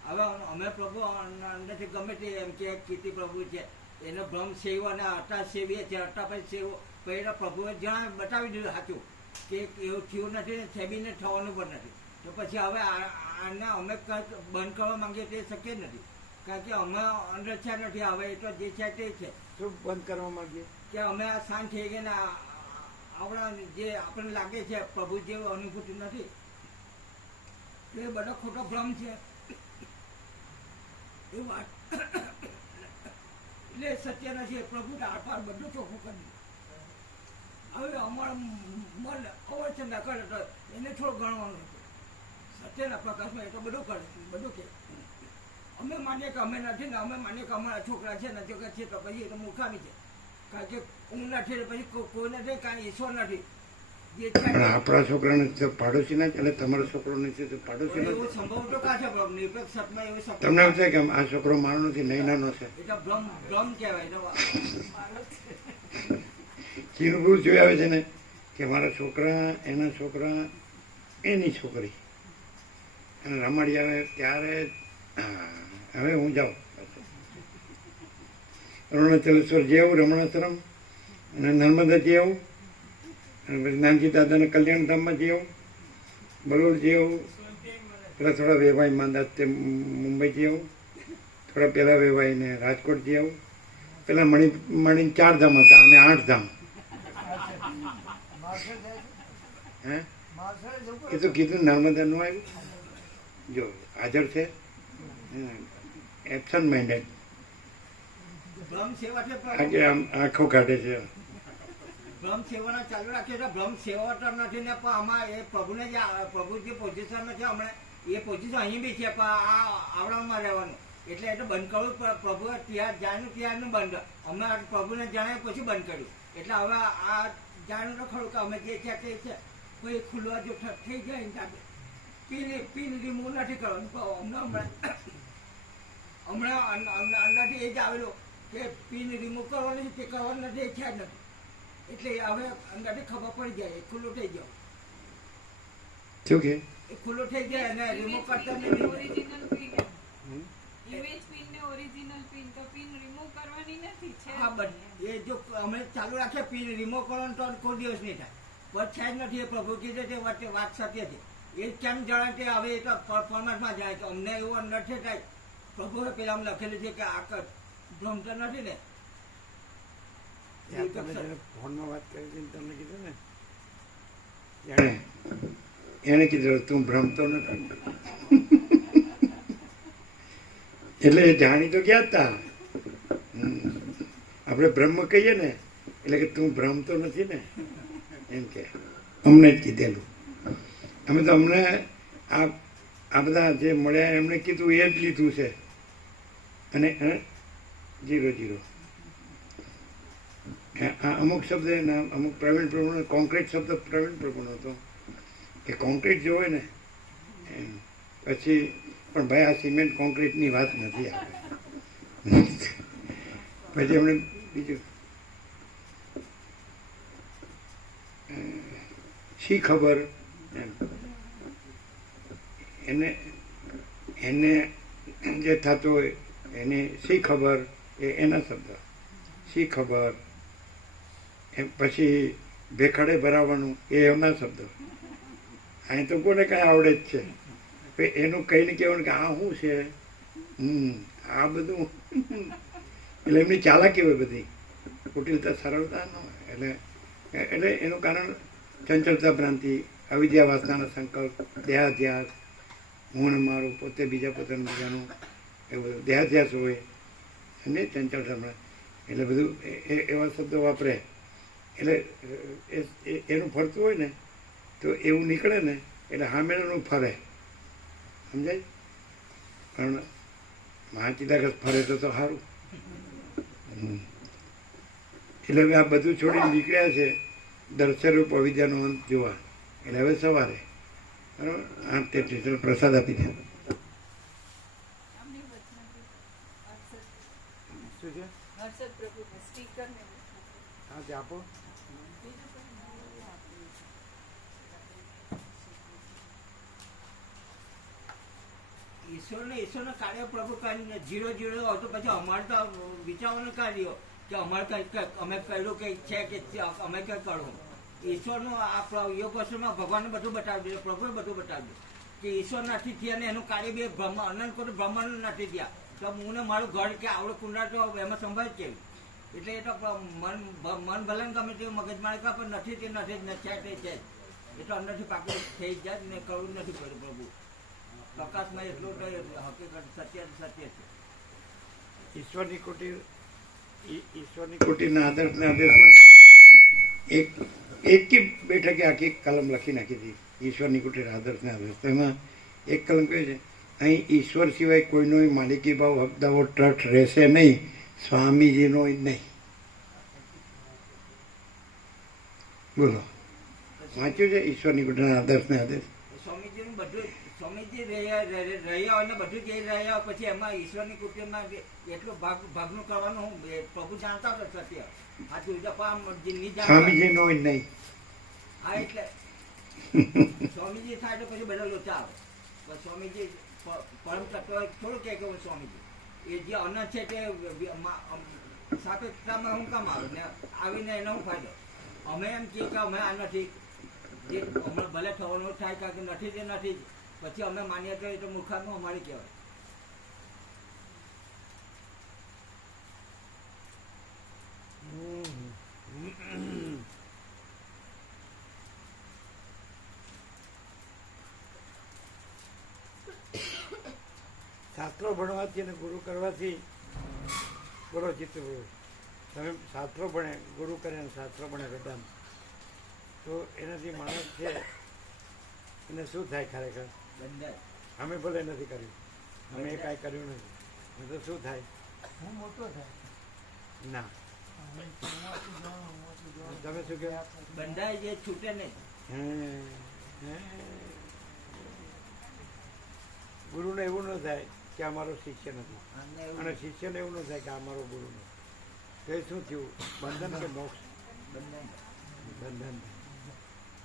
હવે અમે પ્રભુ અંદરથી ગમે તે એમ કે કીર્તિ પ્રભુ છે એનો ભ્રમ સેવ અને અટા સેવીએ છીએ. અટા પછી સેવ પહેલાં પ્રભુએ જ્યાં બતાવી દીધું સાચું કે એવું થયું નથી ને સેબીને થવાનું પણ નથી. તો પછી હવે આને અમે કંઈક બંધ કરવા માંગીએ તે શક્ય જ નથી. કારણ કે અમે અંદર છે નથી. હવે એ તો જે છે તે છે. શું બંધ કરવા માંગીએ? કે અમે આ શાંત થઈ ગયા ને આપણા જે આપણને લાગે છે પ્રભુ જેવી અનુભૂતિ નથી. એ બધો ખોટો ભ્રમ છે. એ વાત એટલે સત્ય નથી. પ્રભુ આપાર બધું ચોખ્ખું કરી દીધું. હવે અમારું મન અવચન કરે તો એને થોડું ગણવાનું હતું. સત્યના પ્રકાશમાં એ તો બધું કરે, બધું કે અમે માનીએ કે અમે નથી ને, અમે માનીએ કે અમારા છોકરા છે ને છોકરા છે તો પછી એ તો મૂર્ખામી છે. કારણ કે હું નથી પછી કોઈ નથી, કાંઈ ઈશ્વર નથી. જે છે પણ આપણા છોકરાને તો પાડોશી ના એટલે તમારો છોકરો નથી તો પાડોશી એવું નથી. સંભવ તો કાં છે પ્રભુ? નિરપેક્ષ સત્યમાં એવું શબ્દ તમને એમ થાય કે આ છોકરો મારો નથી, નહીં નાનો છે. એ તો ભ્રમ કહેવાય. ચીનું બહુ જોઈ આવે છે ને કે મારા છોકરા, એના છોકરા, એની છોકરી અને રમાડી આવે ત્યારે હવે હું જાઉં અરુણાચલેશ્વર જઈ આવું, રમણાશ્રમ અને નર્મદા જઈ આવું, અને પછી નાનજી દાદાના કલ્યાણધામમાં જઈ આવું, બલોડ જઈ આવું, પેલા થોડા વેવાઈ માંદા તે મુંબઈ જઈ આવું, થોડા પહેલાં વેવાઈને રાજકોટ જઈ આવું. પેલા મણી 4 ધામ હતા અને 8 ધામ. માર્શલ જાય છે? હે માર્શલ જવું એ તો કીધું નર્મદા નું આવ્યું. જો હાજર છે, એબસન્ટ માઇન્ડેડ, ભ્રમ સેવા છે આજે આમ આંખો કાઢે છે. ભ્રમ સેવાના ચાલુ રાખીએ તો ભ્રમ સેવા તો નથી ને, પણ આમાં એ પ્રભુને જે પ્રભુ જે પોઝિશનમાં છે હમણાં એ પોઝિશન અહીં બી છે, પણ આ આવડામાં રહેવાનું એટલે એ તો બંધ કરવું. પ્રભુએ જાણ્યું ત્યારનું બંધ, અમે પ્રભુને જણાવ્યું પછી બંધ કર્યું. એટલે હવે આ જાણ્યું તો ખરું કે અમે જે છે તે છે. કોઈ ખુલવા જો થઈ જાય ને ત્યારે પીન રિમૂવ નથી કરવાનું. હમણાં અંદરથી એ જ આવેલું કે પિન રિમૂવ કરવાનું છે, તે કરવાનું નથી, એ છે જ નથી. એટલે હવે અંદરથી ખબર પડી જાય, એ ખુલ્લું થઈ ગયો. શું કે એ ખુલ્લું થઈ જાય અને રિમૂવ કરતા ઓરિજિનલ પિન ઇમેજ પિન ને ઓરિજિનલ પિન તો પિન રિમૂવ કરવાની નથી છે. હા, બસ એ જો અમે ચાલુ રાખીએ પિન રિમૂવ કરવાનું તો કોઈ દિવસ નહીં થાય. પણ છે જ નથી. એ પ્રભુ કીધે તે વાત સત્ય છે. એ કેમ જણાય તે હવે એ તો પરમાત્મા જાણે કે અમને એવું અંદરથી થાય. પ્રભુએ પેલા લખેલું છે કે આ ભ્રમ તો નથી ને. તમે જ્યારે ફોનમાં વાત કરી હતી ને તમને કીધું ને એને કીધું તું ભ્રમતો નથી. એટલે એ જાણી તો ગયા હતા. આપણે બ્રહ્મ કહીએ ને એટલે કે તું ભ્રમતો નથી ને, એમ કે અમને જ કીધેલું. અમે તો અમને આ બધા જે મળ્યા એમણે કીધું એ જ લીધું છે. અને 0 અમુક શબ્દ એના અમુક પ્રવીણ પ્રભુનો કોન્ક્રીટ શબ્દ પ્રવીણ પ્રભુનો હતો કે કોન્ક્રીટ જો હોય ને એમ પછી પણ ભાઈ આ સિમેન્ટ કોન્ક્રીટની વાત નથી આપણે. પછી એમણે બીજું શી ખબર એમ એને જે થતું હોય એને શી ખબર એ એના શબ્દ શી ખબર. એમ પછી ભેખડે ભરાવાનું એ એમના શબ્દો. અહીં તો કોને કાંઈ આવડે જ છે, એનું કહીને કહેવાનું કે આ શું છે, આ બધું. એટલે એમની ચાલાકી હોય બધી, કુટિલતા સરળતા ન હોય. એટલે એનું કારણ ચંચળતા ભ્રાંતિ, અવિદ્યા વાસનાના સંકલ્પ, દેહાધ્યાસ, હું ને મારું, પોતે બીજા પોતાનું બીજાનું, એ બધું દેહાધ્યાસ હોય. સમજે ચંચળતા ભ્રાંતિ એટલે બધું એવા શબ્દો વાપરે. એટલે એનું ફરતું હોય ને તો એવું નીકળે ને એટલે સામેનું ફરે. સમજાય? પણ મહાચિદાકસ ફરે તો સારું. એટલે હવે આ બધું છોડીને નીકળ્યા છે દર્શનરૂપ અવિદ્યાનો અંત જોવા. એટલે હવે સવારે બરાબર 8:33 પ્રસાદ આપી દે. શું છે? હા તે આપો. ઈશ્વરનું કાર્ય પ્રભુ કરીને 0 હોય તો પછી અમારે તો વિચારવાનું કાર્ય કે અમારે કંઈ અમે કર્યું કંઈ છે કે અમે કંઈ કરવું. ઈશ્વરનું આ યોગ વસ્તુમાં ભગવાને બધું બતાવી દીધું, પ્રભુએ બધું બતાવી દીધું કે ઈશ્વર નથી થયા અને એનું કાર્ય બી અનંત કોઈ બ્રહ્માંડ નથી થયા. તો હું ને મારું ઘર કે આવડું કુંડા તો એમાં સંભાળ કેવી. એટલે એ તો મન ભલે ગમે તે મગજમારી કા પણ નથી તે નથી જ છે તે છે જ. એ તો અંદરથી પાકું થઈ જાય ને કરવું નથી પડ્યું. પ્રભુ પ્રકાશમાં એટલું તો હકીકત સત્ય છે. ઈશ્વરની કુટીર ઈશ્વરની કુટીરના આદર્શમાં એક બેઠકે આખી કલમ લખી નાખી હતી, ઈશ્વરની કુટીર આદર્શને આદર્શ. તો એમાં એક કલમ કહે છે, અહીં ઈશ્વર સિવાય કોઈનો માલિકી ભાવ હકદાવો ટ્રસ્ટ રહેશે નહીં, સ્વામીજીનો નહીં. બોલો, વાંચ્યું છે ઈશ્વરની કુટીરના આદર્શને આદેશ? સ્વામીજીનું બધું સ્વામીજી રહ્યા હોય ને બધું કહી રહ્યા હોય, પછી એમાં ઈશ્વરની કુટીરમાં એટલું ભાગનું કરવાનું હું પ્રભુ જાણતા હતા સત્ય. આ નહીં જાણતા. સ્વામીજીનો નહીં. હા, એટલે સ્વામીજી થાય તો પછી બધા લોચા આવે. પણ સ્વામીજી પરમ તત્વ થોડું કે હું સ્વામીજી એ જે અનંત છે તે સાપેક્ષતામાં હું કામ આવે ને આવીને એનો હું ફાયદો. અમે એમ કહીએ કે અમે આ નથી, જે હમણાં ભલે થવાનું થાય કારણ કે નથી તે નથી, પછી અમે માનીએ તો એ તો મૂર્ખામાં અમારી કહેવાય. શાસ્ત્રો ભણવાથી અને ગુરુ કરવાથી, બોલો જીતુ, તમે શાસ્ત્રો ભણે, ગુરુ કરે અને શાસ્ત્રો ભણે વેદાંત, તો એનાથી માણસ છે એને શું થાય ખરેખર? અમે ભલે નથી કર્યું, અમે કાંઈ કર્યું નથી, તો શું થાય? હું મોટો થાય. ના, તમે શું કહો? બંધાય જે છૂટે નહીં. ગુરુને એવું ન થાય કે અમારો શિષ્ય નથી, અને શિષ્યને એવું ન થાય કે અમારો ગુરુ નથી. તો એ શું થયું? બંધન કે મોક્ષ? બંધન.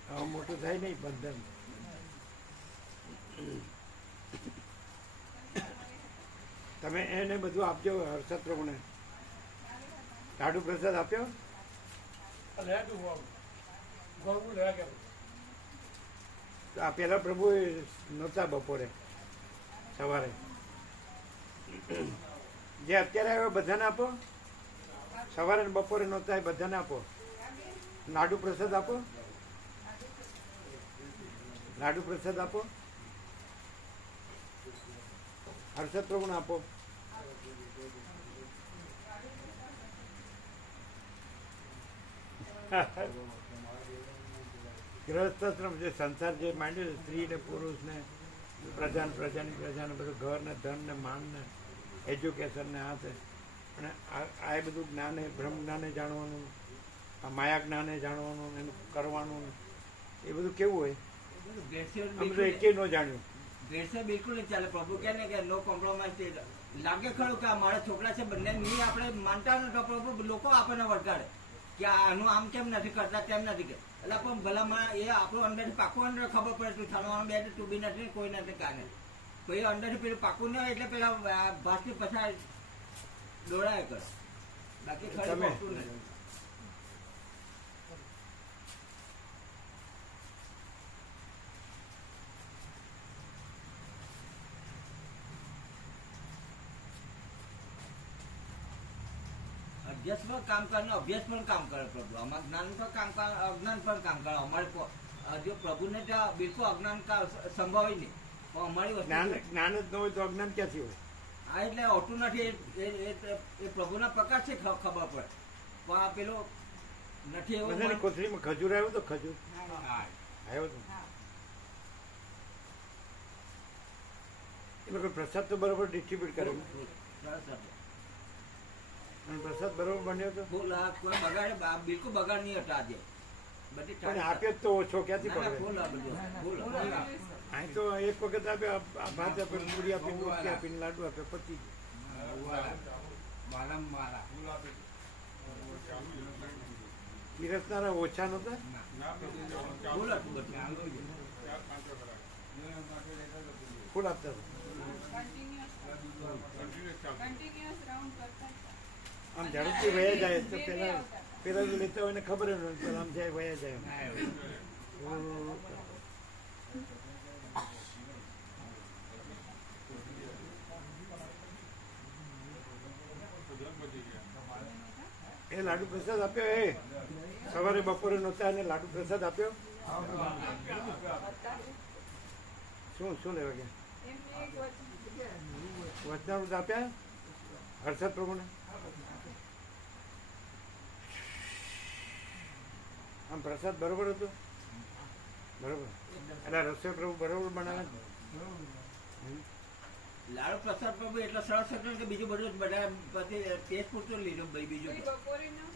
આવું મોટું થાય નહીં, બંધન. તમે એને બધું આપજો હર્ષદ પ્રભુને. લાડુ પ્રસાદ આપ્યો? આ પેલા પ્રભુ નહોતા બપોરે સવારે, જે અત્યારે આવ્યો બધાને આપો. સવારે ને બપોરે નહોતા એ બધાને આપો. લાડુ પ્રસાદ આપો, લાડુ પ્રસાદ આપો. હર્ષદ પ્રભુને આપો. ગૃહસ્થાશ્રમ જે સંસાર જે માંડ્યો છે, સ્ત્રી ને પુરુષ ને પ્રજાને બધું ઘર ને ધન ને માન ને એજ્યુકેશન ને આ છે, અને આ બધું જ્ઞાને બ્રહ્મ જ્ઞાને જાણવાનું, આ માયા જ્ઞાને જાણવાનું, એનું કરવાનું, એ બધું કેવું હોય? અમે તો એકે ન જાણ્યું. ભેળસેળ બિલકુલ નહીં ચાલે. પ્રભુ કહે ને કે નો કોમ્પ્રોમાઇઝ. લાગે ખરું કે આ મારા છોકરા છે, બંને નહીં આપણે માનતા નથી, પ્રભુ લોકો આપણને વળગાડે કે આનું આમ કેમ નથી કરતા, તેમ નથી કે. એટલે પણ ભલામાં એ આપણું અંદરથી પાકું અંદર ખબર પડે તું થવાનું બે તું બી નથી, કોઈ નથી કાને. તો એ અંદરથી પેલું પાકું ન હોય એટલે પેલા ભાસની પછાડ દોડાય કરે. બાકી ખરું પાકું નથી. અભ્યાસ પણ કામ કરે, અભ્યાસ પણ કામ કરે પ્રભુ. આમાં જ્ઞાન પણ કામ કરે, અજ્ઞાન પણ કામ કરે. અમારે જો પ્રભુને ત્યાં બિલકુલ અજ્ઞાન સંભવાય નહીં, પણ અમારી વસ્તુ જ્ઞાન જ ન હોય તો અજ્ઞાન ક્યાંથી હોય? હા, એટલે હોતું નથી. એ પ્રભુના પ્રકાશ છે ખબર પડે, પણ આ પેલો નથી એવું. બધાની કોથળીમાં ખજૂર આવ્યો તો? ખજૂર આવ્યો તો? એ લોકો પ્રસાદ તો બરોબર ડિસ્ટ્રીબ્યુટ કરે, અને પ્રસાદ બરોબર બન્યો તો? કોઈ બગાડે બિલકુલ બગાડ નહીં હતો આજે. બધી પણ આપ્યો જ તો ઓછો ક્યાંથી પકડે? અહીં તો એક વખત આપ્યો, ભાત આપ્યો, પૂરી આપી, દૂધ આપીને લાડુ આપ્યો, પતી પીરસનારા ઓછા નહોતા? ફૂલ આપતા હતા. આમ ઝડપથી વયા જાય તો પેલા લેતા હોય ને ખબર ન હોય, આમ જાય વયા જાય. એ લાડુ પ્રસાદ આપ્યો, એ સવારે બપોરે નહોતા અને લાડુ પ્રસાદ આપ્યો. શું લેવા ગયા? વચનામૃત આપ્યા? હર્ષદ પ્રભુને આમ પ્રસાદ બરોબર હતો? બરોબર. એટલે રસોઈ પ્રભુ બરોબર બનાવે ને? લાડુ પ્રસાદ પ્રભુ એટલો સરસ હતો કે બીજું બધું બધા પછી ટેસ્ટ પૂરતું લીધું ભાઈ બીજું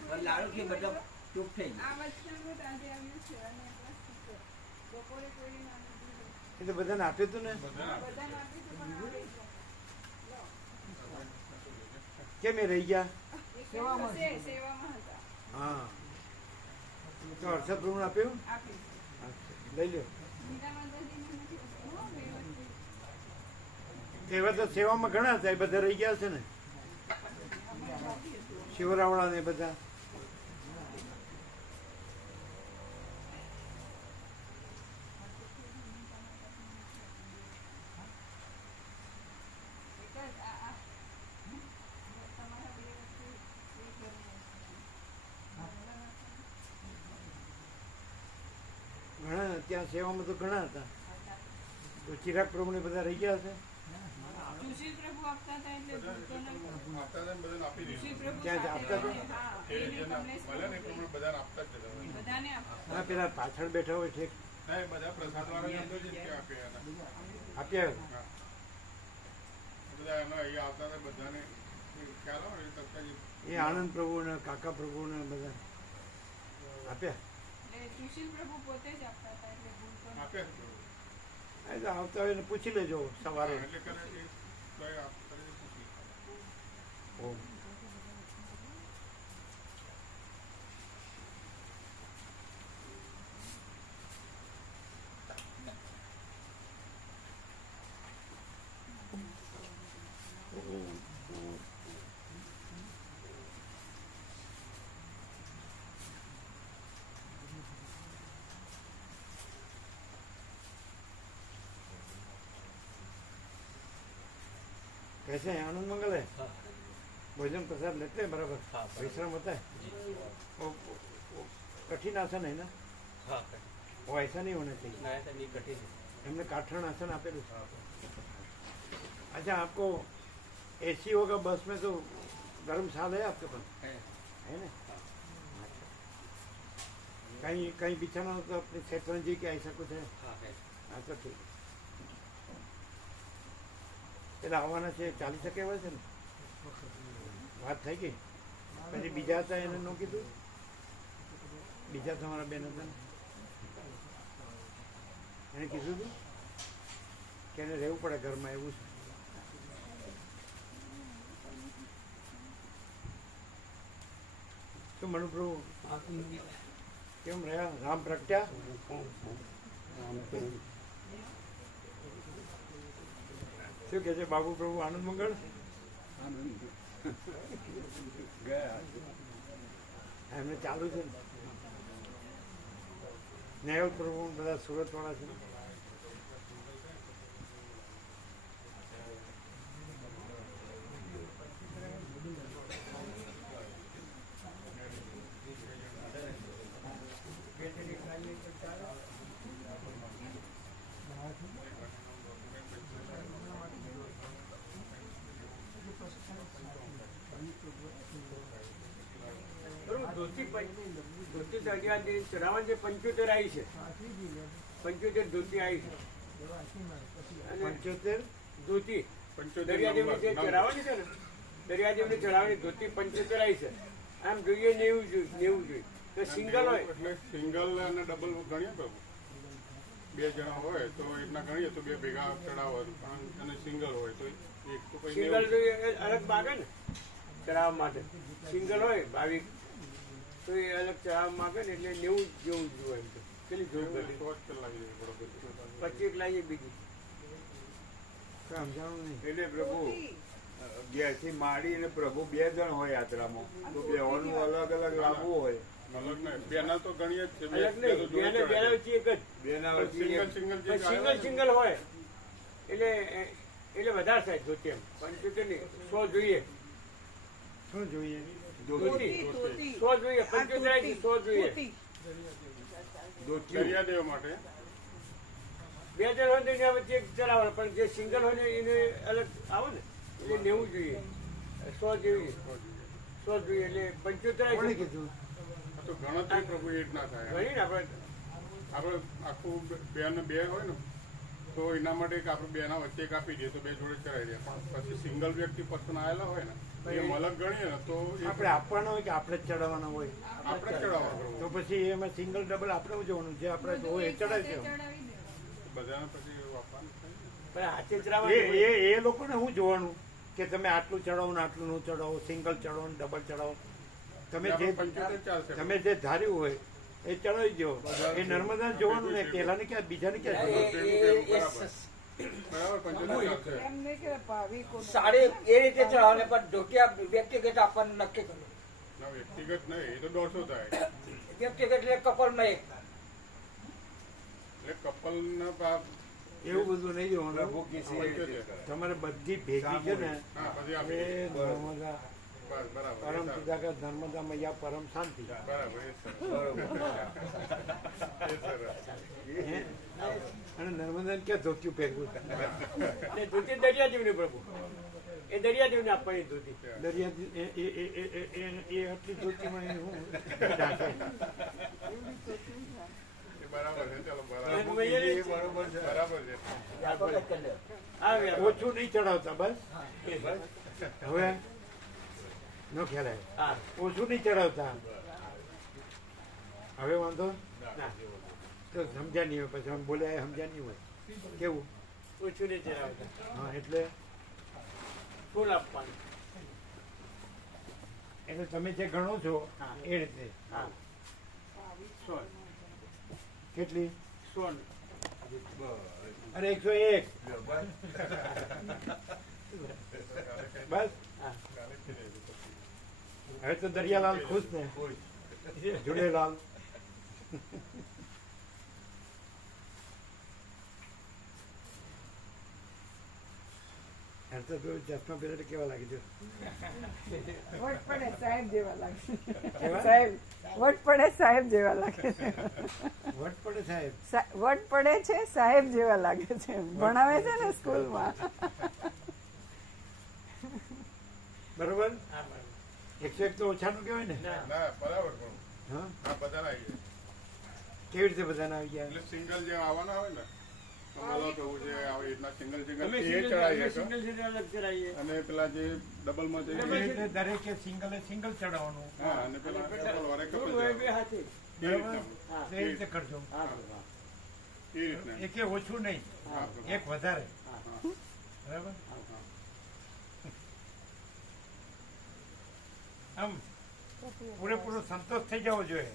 પણ લાડુ થી બધા ચૂપ થઈ ગયું. એ તો બધાને આપ્યું હતું ને? કેમ એ રહી ગયા? હા, તો હર્ષદ પ્રભુને આપ્યું? લઈ લો. એવા તો સેવામાં ઘણા હતા, એ બધા રહી ગયા છે ને, શિવરાવળા ને બધા. ઘણા ત્યાં સેવામાં તો ઘણા હતા, તો ચિરાગ પ્રભુ ને બધા રહી ગયા છે. સુશીલ પ્રભુ આપતા હતા એટલે ભૂલતો નહોતો. આપતા હતા ને બધાને આપી સુશીલ દીધું. પ્રભુ ક્યાં આપતા હતા? હા, એ એને જેના કમલેશ મળે ને એ પ્રભુ પ્રમાણે બધાને આપતા જ હતા. બધાને આપતા. હા, પેલા પાછળ બેઠા હોય ઠીક ના, એ બધા પ્રસાદ વાળા અંદર જ કે આપ્યા હતા. આપ્યા. હા. બધા એના અહીંયા આવતા હતા બધાને ખ્યાલ આવે ને તરત જ એ આનંદ પ્રભુ ને કાકા પ્રભુ ને બધા આપ્યા. એટલે સુશીલ પ્રભુ પોતે જ આપતા હતા એટલે ભૂલતો નહોતો. આપ્યા જ. એ તો આવતા હોય ને પૂછી લેજો સવારે. એટલે કરે એ તો એ આપતા જ પૂછી. ઓમ. कैसे हैं? आनंद मंगल है? भोजन प्रसाद लेते हैं बराबर? परिश्रम होता है? वो कठिन आसन है ना? वो ऐसा नहीं होना चाहिए. हमने काठरण आसन आपे. अच्छा, आपको एसी होगा बस में तो गर्म साल है आपके पास? है ना? कहीं कहीं बिछाना हो तो अपने शैतरंजी के ऐसा कुछ है? हाँ, तो ठीक. પેલા આવવાના છે, ચાલી શકે એવા છે ને? વાત થઈ ગઈ. પછી બીજા હતા એને ન કીધું? બીજા તમારા બેન હતા ને એને કીધું હતું કે એને રહેવું પડે ઘરમાં, એવું છે? શું મનુપ્રભુ કેમ રહ્યા? રામ પ્રગટ્યા? શું કે છે બાબુ પ્રભુ? આનંદ મંગળ એમને ચાલુ છે ને. નેહલ પ્રભુ બધા સુરત વાળા છે. ધોતી દરિયા ચઢાવવાની જે 75 આવી છે, 75 ધોતી આવી છે. અને 75 ધોતી દરિયાદેવને જે ચઢાવવાની છે ને, દરિયાદેવને ચઢાવવાની ધોતી 75 આવી છે. આમ જોઈએ 90 જોઈએ તો સિંગલ હોય એટલે સિંગલ અને ડબલ ગણીએ પ્રભુ. બે જણા હોય તો એટલા ગણીએ તો બે ભેગા ચડાવો, અને સિંગલ હોય તો એક તો પછી સિંગલ અલગ માગે ને ચઢાવવા માટે. સિંગલ હોય 22 તો એ અલગ ચઢાવવા માગે ને એટલે 90 જેવું જોઈએ. એમ તો પેલી જોઈ બધી 100 લાગી જાય બરોબર. 25 લાવીએ બીજી. સમજાણું નહીં. એટલે પ્રભુ ઘેરથી માંડી અને પ્રભુ 2 જણ હોય યાત્રામાં, તો બેવાનું અલગ અલગ લાવવું હોય. અલગ નહીં, બેના તો ગણીએ જ છે. અલગ નહીં, બેના વચ્ચે એક જ. બેના વચ્ચે સિંગલ હોય એટલે વધારે થાય ધોતી. એમ 75 નહીં, 100 જોઈએ. શું જોઈએ? ધોતી 100 જોઈએ. 75 100 જોઈએ. દરિયાદેવ માટે 2 જણ હોય તો એના વચ્ચે એક ચલાવવાનું, પણ જે સિંગલ હોય ને એને અલગ આવે ને એટલે 90 જોઈએ. 100 જોઈએ 100 જોઈએ એટલે 75 કોણે કીધું? આ તો ગણતરી પ્રભુ એ જ ના થાય ગણી ને આપણે આપણે આખું બે ને બે હોય ને તો એના માટે એક આપણે બેના વચ્ચે એક આપી દઈએ તો બે જોડે ચડાવી દે પણ પછી સિંગલ વ્યક્તિ પર્સન આવેલા હોય ને એ અલગ ગણીએ ને તો આપણે આપવાનો હોય કે આપણે જ ચડાવવાના હોય? આપણે જ ચડાવવા તો પછી એમાં સિંગલ ડબલ આપણે જોવાનું, જે આપણે હોય એ ચડાવી દેવાનું. બધાને પછી આપવાનું થાય ને. પણ હાથે ચડાવવાનું એ એ એ લોકોને શું જોવાનું કે તમે આટલું ચડાવો ને આટલું ન ચડાવો, સિંગલ ચડાવો ને ડબલ ચડાવો. તમે જે 75 ચાલશે. તમે જે ધાર્યું હોય એ ચડાવી દો. એ નર્મદા જોવાનું ને પેલાને ક્યાં બીજાને ક્યાં જોવાનું? બરાબર 75 ચાલશે. સાડી એ રીતે ચડાવને પણ ઢોકિયા વ્યક્તિગત આપણને નક્કી કર્યું. ના વ્યક્તિગત નહીં એ તો 150 થાય વ્યક્તિગત એટલે કપલમાં એક. એટલે કપલના એવું બધું નહીં જોવાનું. 75. તમારે બધી ભેગી છે ને હા બધી આપી એ દઈએ. નર્મદા બસ બરાબર પરમ એ પિતા કે નર્મદા મૈયા પરમ શાંતિ. બરાબર એ સરસ એ સરસ હે? અને નર્મદાને ક્યાં ધોતિયું પહેરવું? ને ધોતી દરિયા જેવની પ્રભુ એ દરિયા જેવને આપવાની ધોતી દરિયા એ આટલી ધોતીમાં એ હું ઢાંકે. એ બરાબર છે ચાલો અને બરાબર મૈયાને બરાબર છે વ્યાપક જ કરી દે. આ વ્યાપાર. ઓછું નહીં ચડાવતા બસ. હવે નો ખ્યાલ આવે. હા ઓછું નહીં ચડાવતા. હવે વાંધો ના તો સમજ્યા નહીં હોય, પછી આમ બોલ્યા એ સમજ્યા નહીં હોય. કેવું? ઓછું નહીં ચડાવતા હા એટલે ફૂલ આપવાનું એટલે તમે જે ગણો છો હા. એ રીતે. હા 100 કેટલી? 100 અરે 101. બસ. હા હવે તો દરિયાલાલ ખુશ ને? ઝૂલેલાલ. એમ તો તું ચશ્મા પહેરે કેવા લાગે છે? વટ પડે સાહેબ જેવા લાગે કેવા? સાહેબ વટ પડે સાહેબ જેવા લાગે છે વટ પડે સાહેબ. વટ પડે છે સાહેબ જેવા લાગે છે, ભણાવે છે ને સ્કૂલમાં. બરોબર? હા બરાબર. 101 તો ઓછાનું કહેવાય ને? ના ના બરાબર પણ હા. હા બધાના આવી જાય કેવી રીતે બધાને આવી ગયા? એટલે સિંગલ જે આવવાના હોય ને અલગ કહું છે આવી રીતના સિંગલ સિંગલ અમે એ સિંગલ ચડાવીએ છો. સિંગલ સિંગલ અલગ ચડાવીએ અને પેલા જે ડબલમાં એ જઈએ રીતે દરેકે સિંગલ ચડાવવાનું. હા અને પેલા કપલ વાળા ફૂલ કપલ હોય બે હાથે એ રીતના હા તો એ રીતે કરજો. હા પ્રભુ હા. એ રીતના એકે ઓછું નહીં, હા એક વધારે. હા બરાબર? આમ પૂરેપૂરો સંતોષ થઈ જવો જોઈએ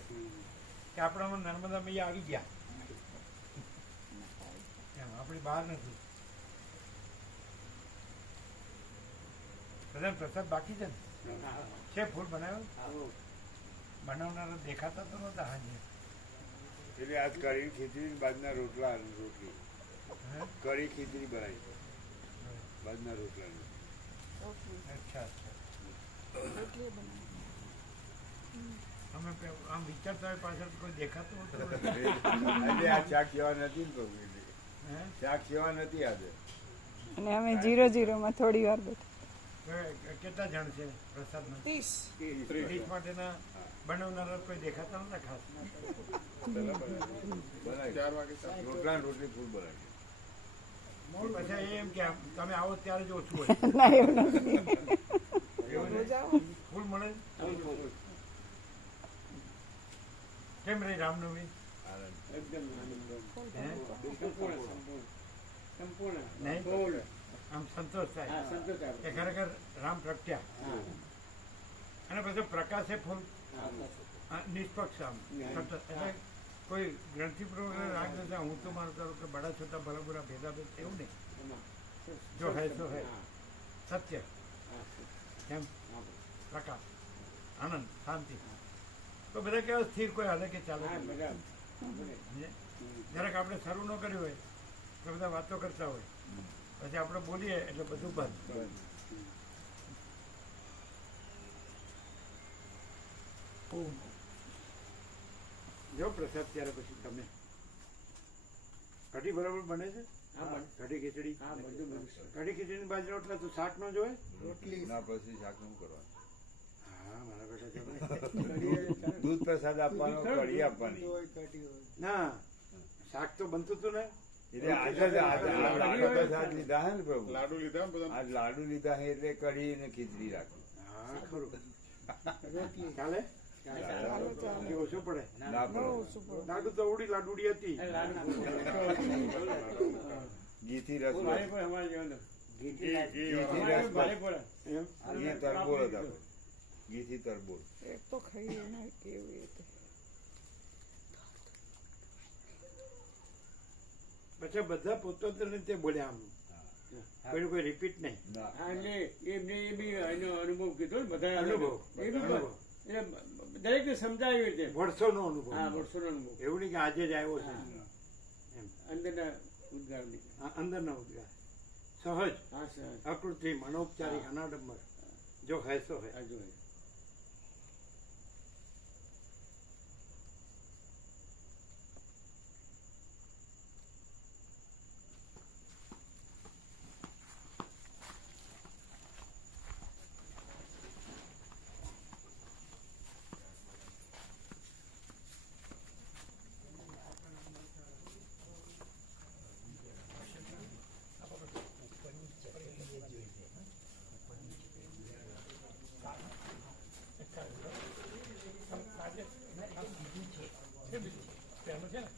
કે આપણામાં નર્મદા મૈયા આવી ગયા. એમ આપણી બહાર નથી. પ્રધાન પ્રસાદ બાકી છે ને? છે ફૂલ બનાવ્યો? હા બનાવનારા દેખાતા તો નહોતા હાજર. એટલે આજ કઢી ખીચડી બાજના રોટલા અને રોટલી હે? કઢી ખીચડી બનાવી બાજના રોટલાની અચ્છા અચ્છા. અમે આમ વિચારતા હોય પાછળ કોઈ દેખાતું હતું? આજે આ શાક સેવા નથી ને પ્રભુ એટલે હે? શાક સેવા નથી આજે અને અમે 0-0 થોડી વાર બેઠા. કેટલા જણ છે પ્રસાદમાં? 30 માટેના બનાવનારા કોઈ દેખાતા નતા ખાસ. બનાવી 4 વાગે ચાલુ. રોટલા ને રોટલી ફૂલ બનાવી પછી એમ કે તમે આવો ત્યારે જ ઓછું હોય. ના એવું નથી. એવું નહીં? ફૂલ મળે? કેમ રહી રામનવમી? આનંદ એકદમ હે? સંપૂર્ણ નહીં? આમ સંતોષ હા થાય સંતોષ કે આપણે ખરેખર રામ પ્રગટ્યા. હા અને પછી પ્રકાશે ફૂલ હા નિષ્પક્ષ આમ સતત. એટલે કોઈ ગ્રંથિપૂર્વક રાગ નથી. હું તો મારું કરું કે બડા છોટા ભલા બુરા ભેદાભેદ એવું નહીં. એમાં જો હૈ તો હૈ. હા સત્ય હા એમ હા પ્રકાશ આનંદ શાંતિ. તો બધા કેવા સ્થિર કોઈ હાલે કે ચાલે? હા બધા સમજે? જરાક આપણે શરૂ ન કર્યું હોય તો બધા વાતો કરતા હોય, પછી આપણે બોલીએ એટલે બધું બંધ. જો પ્રસાદ ત્યારે પછી તમે કઢી બરાબર બને છે? હા, કઢી ખીચડી હા બધું બધું સર. કઢી ખીચડીની બાજુ રોટલા તો શાક નો જોવે રોટલી ના પછી શાક નું કરવાનું હા મારા બેટા જોવે દૂધ પ્રસાદ આપવાનો કઢી આપવાની હોય કઢી હોય ના શાક તો બનતું હતું ને એટલે આજે લાડુ પ્રસાદ લીધા હે ને પ્રભુ લાડુ લીધા બધા આજ લાડુ લીધા હે એટલે કઢી અને ખીચડી રાખી હા ખરું રોટલી ચાલે ચાલે ચાલે એ ઓછું પડે ના બહુ પડે ઓછું પડે. લાડુ તો ઉડી લાડુડી હતી ઘીથી રસ ભારે પડે અમારે જેવાનું. ઘી અમારે રસ ભારે પડે. એમ ઘી તરબોળ હતા ઘીથી તરબોળ એક તો ખાઈએ ના કેવી રીતે પછી બધા પોતપોતાની રીતે બોલ્યા આમ કોઈ રિપીટ નહીં ના હા, એટલે એમને એ બી એનો અનુભવ કીધો ને બધા અનુભવ. એ બી અનુભવ. એટલે દરેકને સમજાવ્યું રીતે વર્ષોનો અનુભવ હા વર્ષોનો અનુભવ એવું નહીં કે આજે જ આવ્યો છે હા. એમ અંદરના ઉદ્ગારની આ અંદરના ઉદ્ગાર સહજ હા સર અકૃત્રિમ અનૌપચારિક અનાડંબર જો હૈ તો હૈ આ જોઈએ છે ને